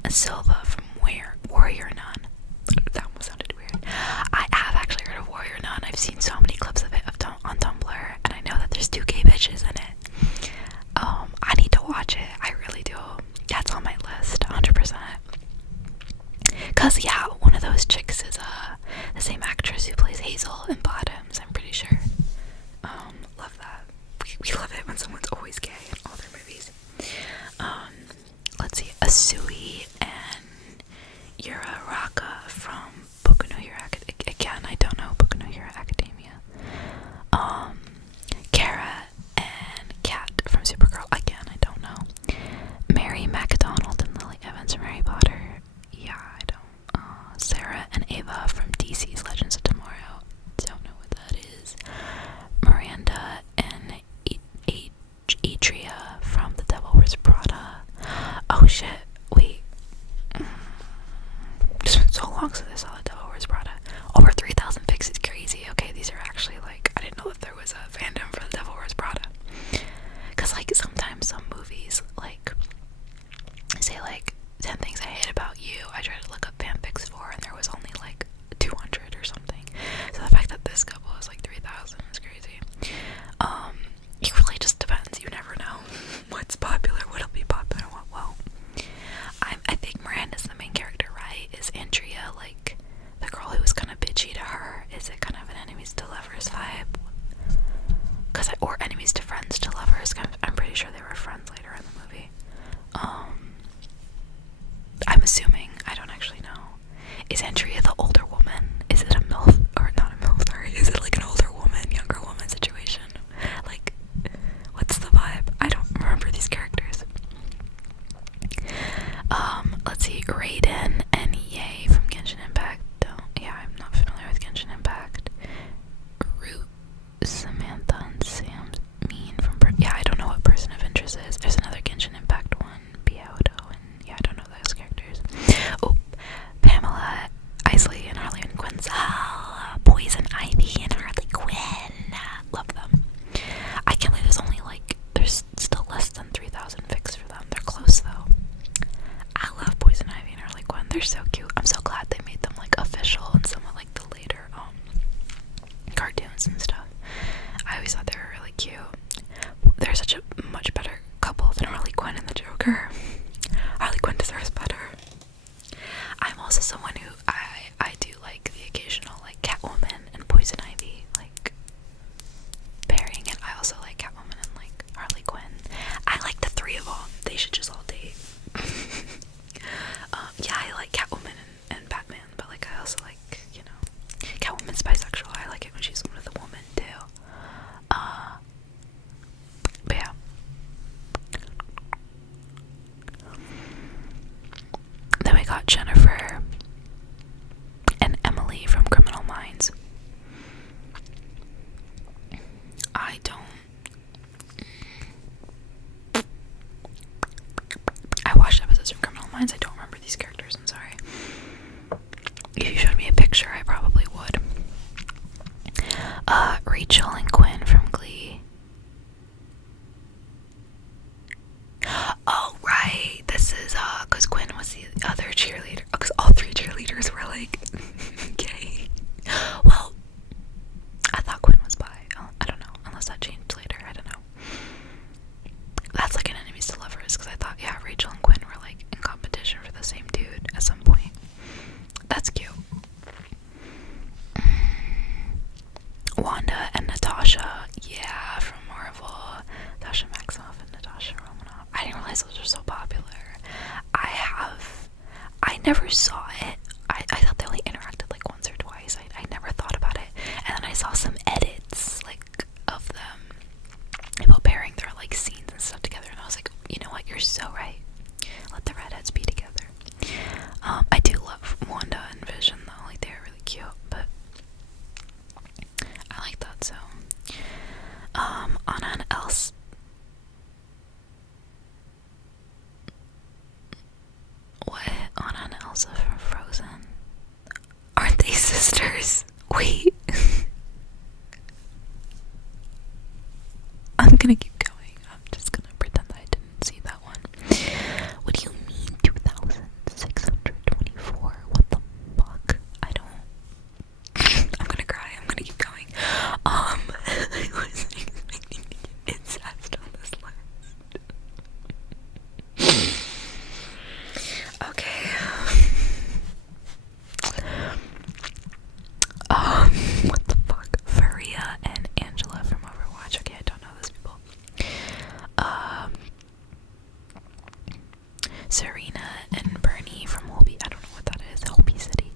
Silva from Warrior Nun. That almost sounded weird. I have actually heard of Warrior Nun. I've seen so many clips of it on Tumblr, and I know that there's 2 gay bitches in it. I need to watch it. I really do. That's on my list, 100%. Cause yeah, one of those chicks is the same actress who plays Hazel in Bottoms, I'm pretty sure. Love that. We love it when someone's always gay in all their movies. Let's see, Asui and Uraraka from Boku no Hero again, I don't know Boku no Hero Academia. Kara and Kat from Supergirl, again, I don't know. Mary McDonald and Lily Evans from Harry Potter. Yeah, I don't. Sarah and Ava from DC's Legends of Tomorrow. Don't know what that is. Miranda and Adria from The Devil Wears Prada. Oh shit, wait. It's been so long since I saw The Devil Wears Prada. Over 3,000 pics is crazy. Okay, these are actually like, I didn't know that there was a fandom for The Devil Wears Prada. Cause like sometimes some movies like say like 10 things I hate about you, I tried to look up fanfics for, and there was only like 200 or something. So the fact that this couple is like 3,000 is crazy. is it kind of an enemies to lovers vibe? Or enemies to friends to lovers. I'm pretty sure they were friends later in the movie. I'm assuming. I don't actually know. Is Andrea the older woman? Is it a MILF? Or not a MILF, sorry. Is it like an older woman, younger woman situation? Like, what's the vibe? I don't remember these characters. Let's see. Raiden and Ye from Genshin Impact. I'm not familiar with Genshin Impact. Root, Samantha, and Sam's Mean from I don't know what Person of Interest is. There's another Genshin Impact one, Biauto, and I don't know those characters. Oh, Pamela, Isley, and Harley and Quinzel, Poison Ivy, and Harley Quinn. Love them. I can't believe there's still less than 3,000 fics for them. They're close though. I love Poison Ivy and Harley Quinn. They're so cute. I'm so glad they made them official in some of the later cartoons and stuff. I always thought they were really cute. They're such a much better couple than Harley Quinn and the Joker. Harley Quinn deserves better. I'm also someone who I do like the occasional Catwoman and Poison Ivy pairing, and I also like Catwoman and Harley Quinn. I like the three of them. They should just all date. I like Catwoman and Batman, but I also Catwoman's bisexual. I like it when she's with a woman too. But yeah. Then we got Jennifer and Emily from Criminal Minds. I watched episodes from Criminal Minds. I don't remember these characters. I'm sorry. If you showed me a picture, I probably would. Rachel and Quinn from Glee. Oh, right. This is, because Quinn was the other cheerleader. Because all three cheerleaders were, gay. Well, I thought Quinn was bi. I don't know. Unless that changed later. I don't know. That's an enemies to lovers. Because I thought, Rachel and Quinn were, in competition for the same dude at some point. That's cute. Wanda and Natasha, from Marvel. Natasha Maximoff and Natasha Romanoff. I didn't realize those were so popular. I never saw it. I thought they only interacted once or twice. I never thought about it. And then I saw some edits of them about pairing their scenes and stuff together, and I was like, you know what, you're so right. Let the redheads be together. I do love Wanda and Vision though, they're really cute, but I like that. So Anna and Elsa. What? Anna and Elsa from Frozen? Aren't they sisters? Wait. I'm gonna keep going. I'm just gonna pretend I didn't see that one. What do you mean 2,624? What the fuck? I don't. I'm gonna cry. I'm gonna keep going. I wasn't expecting to get incest on this list. Okay. What the fuck? Faria and Angela from Overwatch. Okay, I don't know those people. Serena and Bernie from Holby. I don't know what that is. Holby City.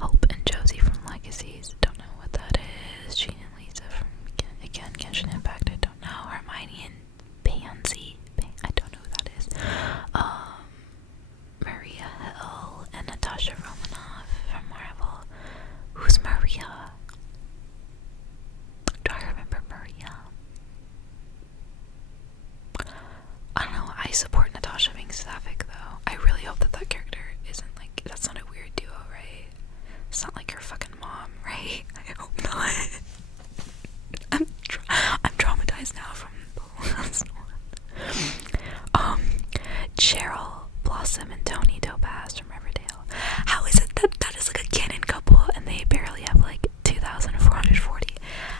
Hope and Josie from Legacies. Don't know what that is. Jean and Lisa from again Genshin Impact. I don't know. Hermione and Pansy. I don't know who that is. Maria Hill and Natasha Romanoff from Marvel. Who's Maria? Do I remember Maria? I don't know. I support Natasha being sapphic though. I really hope that character isn't that's not a weird duo, right? It's not her fucking mom, right? I hope not. I'm traumatized now from the last one. Cheryl, Blossom, and Tony Topaz from Riverdale. How is it that is a canon couple and they barely have 2,440?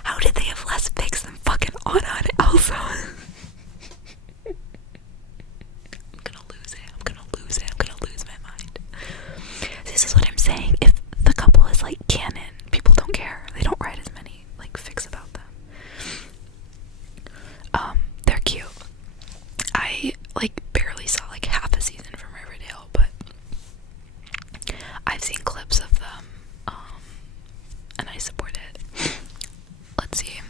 How did they have less pics than fucking Anna and Elsa? I'm gonna lose it. I'm gonna lose my mind. This is what I'm saying. If the couple is canon, people don't care. They and I support it. Let's see.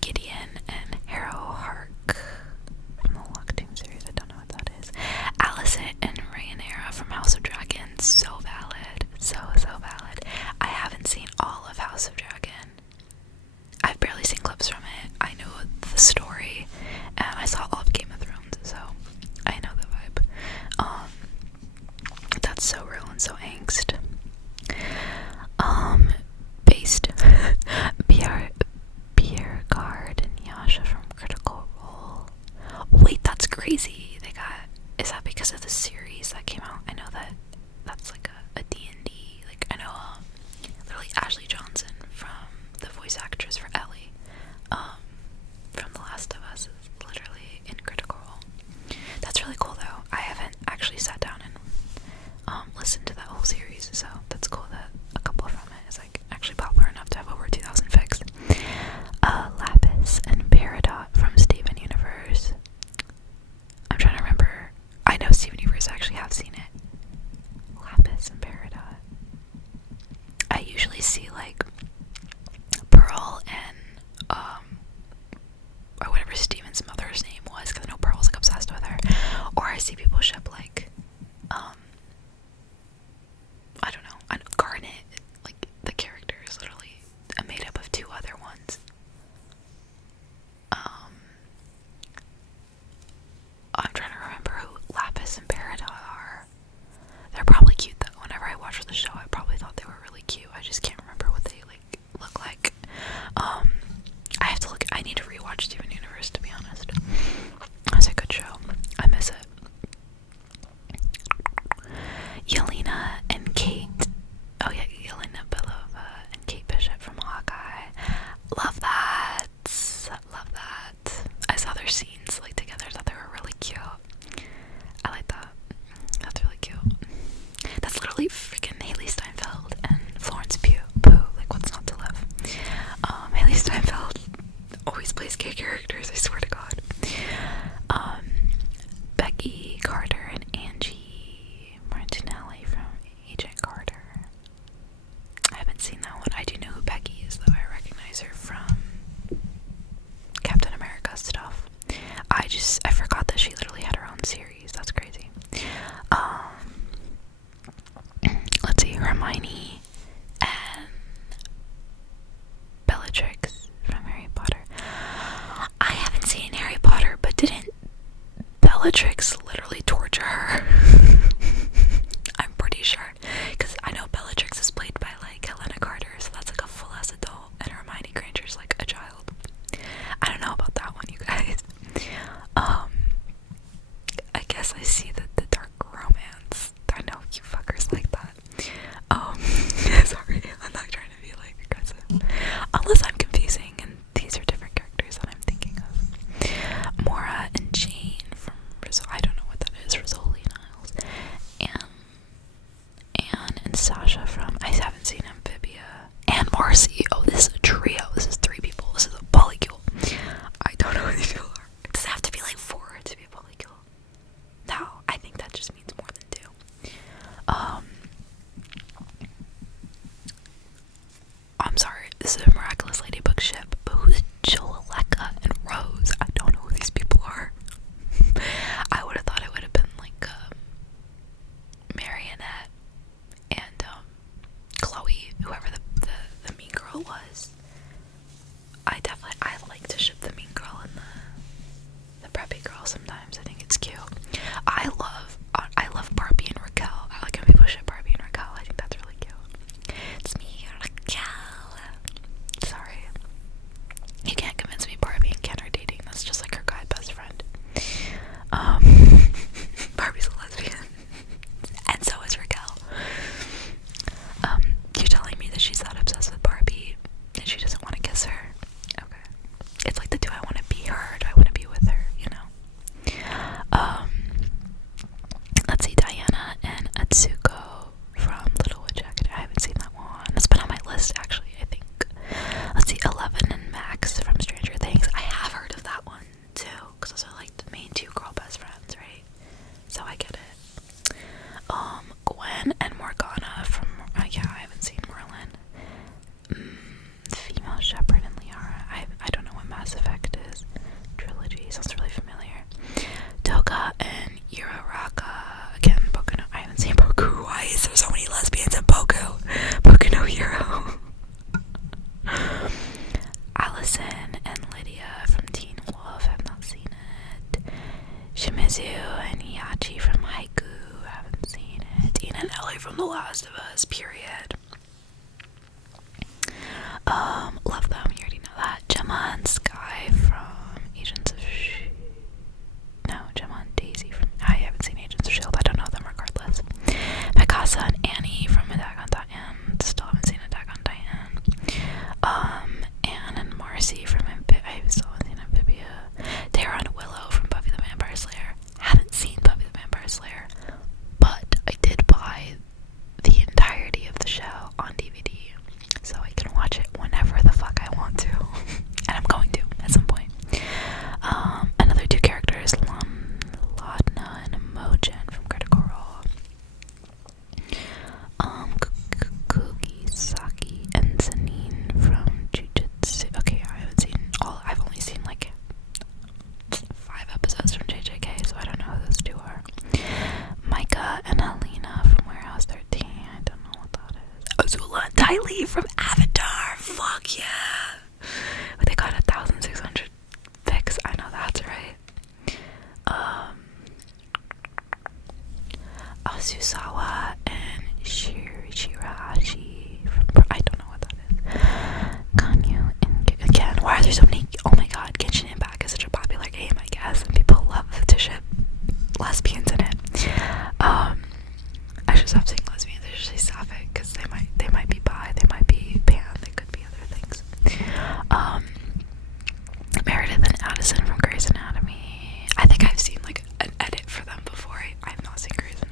Gideon and Harrow Hark from the Lockdown series. I don't know what that is. Alicent and Rhaenyra from House of Dragons. So valid. So valid. I haven't seen all of House of Dragon. I've barely seen clips from it. I know the story, and I saw all of Game of Thrones, so I know the vibe. That's so real and so angst. Based Pierre Guard and Yasha from Critical Role. Wait, that's crazy. Is that because of the series that came out? I know that's like a D&D. Like, I know literally Ashley Johnson from the voice actress for Ellie, from The Last of Us, is literally in Critical Role. That's really cool though. I haven't actually sat down and listened to that whole series, so that's cool that a couple from it is like actually popular enough to have over 2,000 fics. Lapis and Peridot from Steven Universe. I'm trying to remember. I know Steven Universe, I actually have seen it. Lapis and Peridot. I usually see like Pearl and or whatever Steven's mother's name was, because I know Pearl's like obsessed with her. Or I see people ship like I don't know, Garnet, like the character is literally made up of two other ones. I'm trying to remember who Lapis and Peridot are. They're probably cute though. Whenever I watched the show, I probably thought they were really cute. I just can't remember what they like look like. I have to look. I need to rewatch Steven Universe, to be honest. That's a good show. I miss it. Yelena and Kate. Oh yeah, Yelena Belova and Kate Bishop from Hawkeye. Love that. Love that. I saw their scenes like together. Thought they were really cute. I like that. That's really cute. That's literally freaking Haley Steinfeld and Florence Pugh. Like, what's not to love? Haley Steinfeld always plays gay characters, I swear to God. Becky Carter and Angie Martinelli from Agent Carter. I haven't seen that one. I do know who Becky is, though. I recognize her from Captain America stuff. I forgot that she literally had her own series. That's crazy. Let's see, Hermione and Bellatrix from Harry Potter. I haven't seen Harry Potter, but didn't Bellatrix literally torture her? I'm pretty sure, because I know Bellatrix is played by like Helena Carter, so that's like a full-ass adult, and Hermione Granger's like a child. I don't know about that one, you guys. I guess I see the dark romance. I know you fuckers like that. Sorry, I'm not trying to be like aggressive. Unless I'm confusing and these are different characters that I'm thinking of. Mora and Jane from Brazil. I don't know Love them. You already know that. Gemma and Sky from Agents of Gemma and Daisy from. I haven't seen Agents of Shield. I don't know them regardless. Mikasa and Annie from Attack on Titan. Still haven't seen Attack on Titan. Anne and Marcy from I still haven't seen Amphibia. Tara and Willow from Buffy the Vampire Slayer. Haven't seen Buffy the Vampire Slayer, but I did buy the entirety of the show on DVD, so I can watch it whenever the fuck I want to, and I'm going to at some point. Another two characters, Ladna and Imogen from Critical Role. Kugisaki and Sanine from Jujutsu. Okay, I haven't seen all. I've only seen like 5 episodes from JJK, so I don't know who those two are. Micah and Helena from Warehouse 13. I don't know what that is. Azula and Ty Lee from Avatar. Fuck yeah. But they got 1,600 pics. I know that's right. Susawa and Shirahashi from, I don't know what that is. Kanyu and again, why are there so many? Oh my god, Genshin Impact is such a popular game, I guess, and people love to ship lesbians in it. I should stop saying lesbians. They're usually sapphic because they might be bi, they might be pan, they could be other things. Meredith and Addison from Grey's Anatomy. I think I've seen like an edit for them before. I've not seen Grey's Anatomy.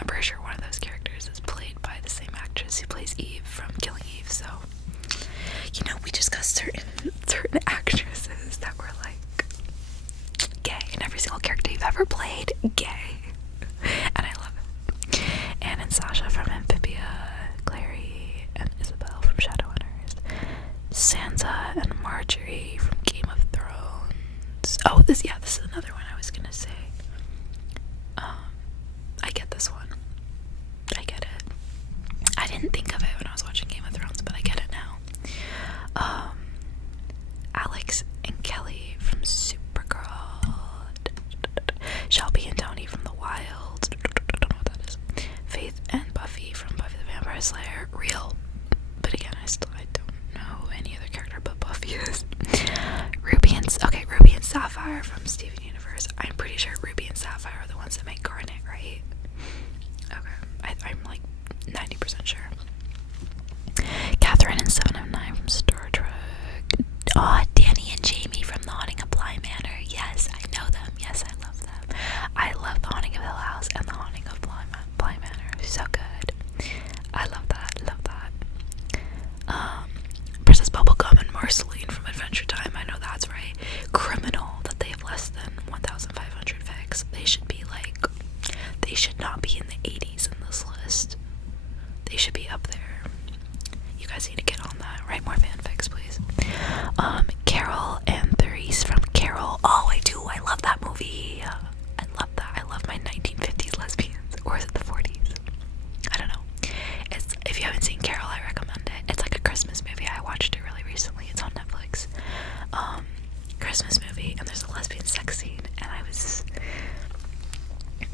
I'm pretty sure one of those characters is played by the same actress who plays Eve from Killing Eve, so we just got certain actresses that were like gay, and every single character you've ever played, gay. And I love it. Anne and Sasha from Amphibia, Clary and Isabel from Shadowhunters, Sansa and Marjorie from Game of Thrones. Oh, this is another one I was gonna say. I get this one. I get it. I didn't think of it when I was watching Game of Thrones, but I get it now. Alex and Kelly from Supergirl. Shelby and Tony from The Wild. Don't know what that is. Faith and Buffy from Buffy the Vampire Slayer. Real. But again, I don't know any other character but Buffy is. Ruby and Sapphire from Steven Universe. I'm pretty sure Ruby and Sapphire are the ones that make Garnet, right? Okay. I'm like 90% sure. Catherine and 7 of 9 from Star Trek. Oh, Danny and Jamie from The Haunting of Bly Manor. Yes, I know them. Yes, I love them. I love The Haunting of Hill House and The Haunting of Bly Manor. So good. I love that. Love that. Princess Bubblegum and Marceline from Adventure Time. I know that's right. Criminal that they have less than 1,500 fics. They should not be in the 80s in this list. They should be up there. You guys need to get on that. Write more fanfics, please. Carol and Therese from Carol. Oh, I do. I love that movie. I love that. I love my 1950s lesbians. Or is it the 40s? I don't know. If you haven't seen Carol, I recommend it. It's like a Christmas movie. I watched it really recently. It's on Netflix. Christmas movie, and there's a lesbian sex scene, and I was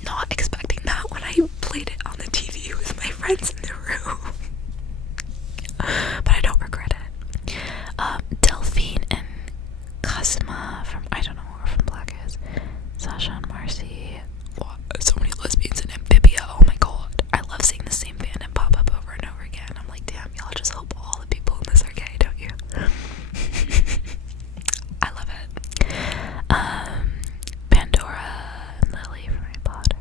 not expecting that when I played it on the TV with my friends in the room. But I don't regret it. Delphine and Cosima from, I don't know where from Black is. Sasha and Marcy. Wow, so many lesbians in Amphibia. Oh my god. I love seeing the same fandom pop up over and over again. I'm like, damn, y'all just hope all the people in this are gay, don't you? I love it. Pandora and Lily from Harry Potter.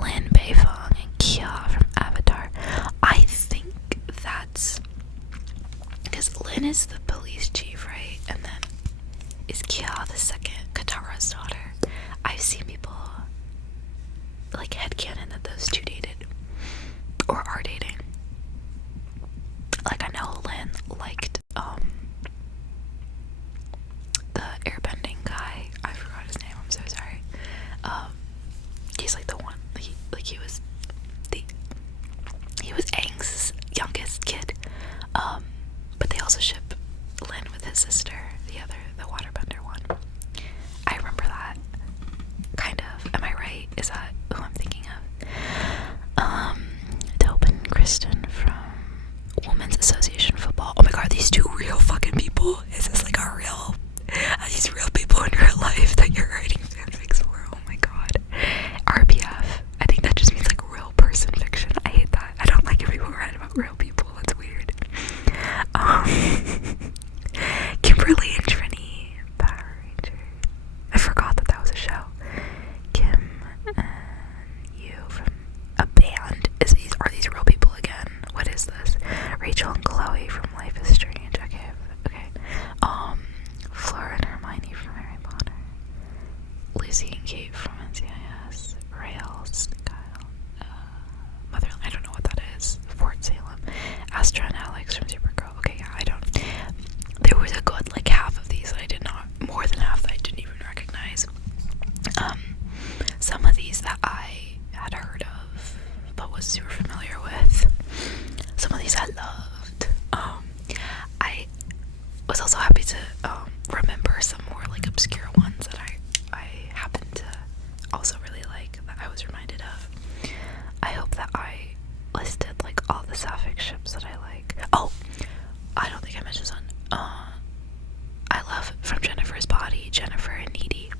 Lin Beifong and Kia from Avatar. I think that's because Lin is the police chief, right? And then is Kia the second Katara's daughter? I've seen people like headcanon that those two dated or are dating. Like, I know Lin liked the airbending guy. I forgot his name. I'm so sorry. He's like the one. He was Aang's youngest kid. But they also ship Lin with his sister, the waterbender one. I remember that. Kind of. Am I right? Is that who I'm thinking of? these two real fucking people? Is this like a real, are these real people in your life that you're writing fanfics for? Oh my god. RPF. I think that just means like real person fiction. I hate that. I don't like if people write about real people. That's weird. Kimberly and Trini, Power Rangers. I forgot that was a show. Kim and you from a band. Are these real people again? What is this? Rachel and Chloe from Life is Strange. Okay. Flora and Hermione from Harry Potter. Lucy and Kate from NCIS. Rails, Kyle, Motherland. I don't know what that is. Fort Salem. Astra and Alex from Supergirl. Okay, yeah, I don't. There was a good like half of these that I did not, more than half that I didn't even recognize. Some of these that I had heard of but was super familiar with. Some of these I loved. I was also happy to remember some more like obscure ones that I happened to also really like that I was reminded of. I hope that I listed like all the sapphic ships that I like. Oh, I don't think I mentioned this one. I love From Jennifer's Body, Jennifer and Needy.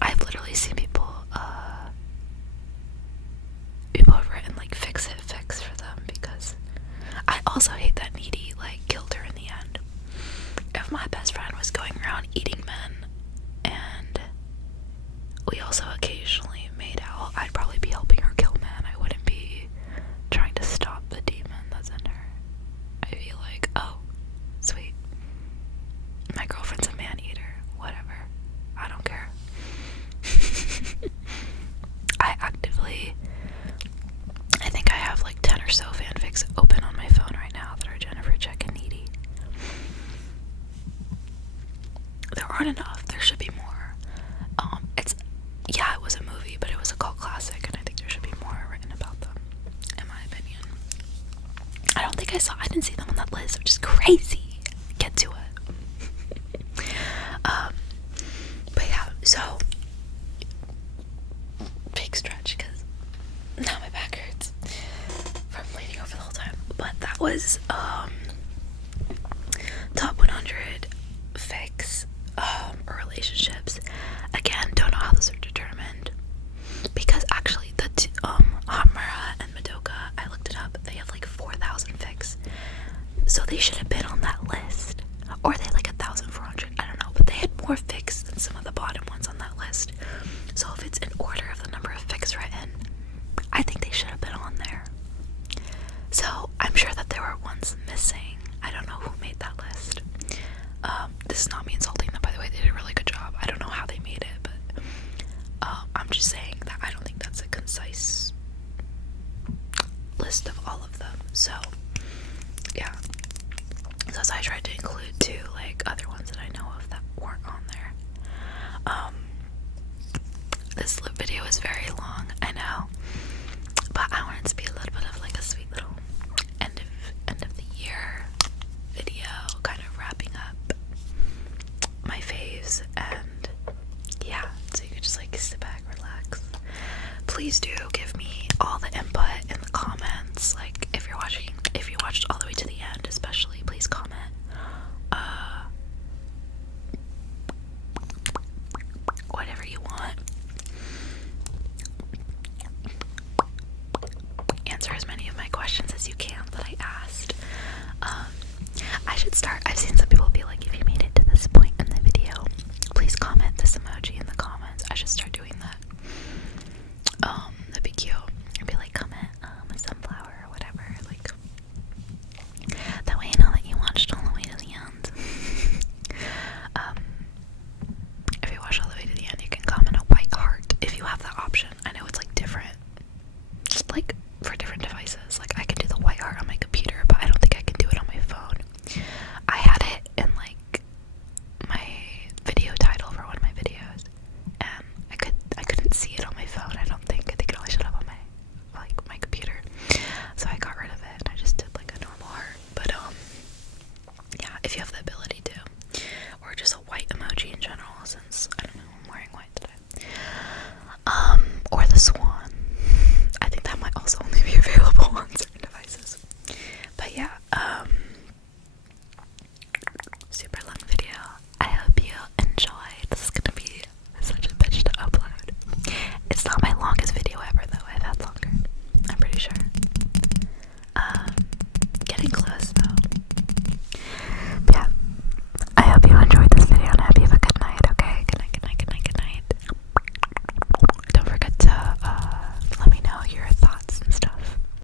I've literally seen people have written like fix for them because I also hate that Needy like killed her in the end. If my best friend was going around eating men and we also occasionally made out, I'd probably be helping her kill men. I wouldn't be trying to stop the demon that's in her. I'd be like, oh, sweet. My girlfriend's a man eater. Whatever. I don't care. I think I have like 10 or so fanfics open on my phone right now that are Jennifer, Jack, and Needy. There aren't enough. There should be more. It was a movie, but it was a cult classic, and I think there should be more written about them, in my opinion. I didn't see them on that list, which is crazy. Get to it. But yeah, so big stretch because now my back hurts from leaning over the whole time. But that was top 100 fics or relationships. Again, don't know how those are determined because actually the Hamura and Madoka, I looked it up, they have like 4,000 fics, so they should have been on that list, or they had like 1,400, I don't know, but they had more fics than some of the bottom ones on that list. So if it's in order of the number of fics written, I think they should have been on there. So I'm sure that there were ones missing. I don't know who made that list. This is not me insulting them, by the way. They did a really good job. I don't know how they made it, but I'm just saying that I don't think that's a concise list of all of them. So yeah, so I tried to include too like other ones that I know of that weren't on there. This video is very long, I know, but I wanted to be a little bit of like a sweet little end of the year video, kind of wrapping up my faves, and yeah, so you could just like sit back, relax. Please do give me all the input in the comments, like if you watched all the way to the end, especially, please comment. Whatever you want. Answer as many of my questions as you can that I asked. I should start. I've seen some people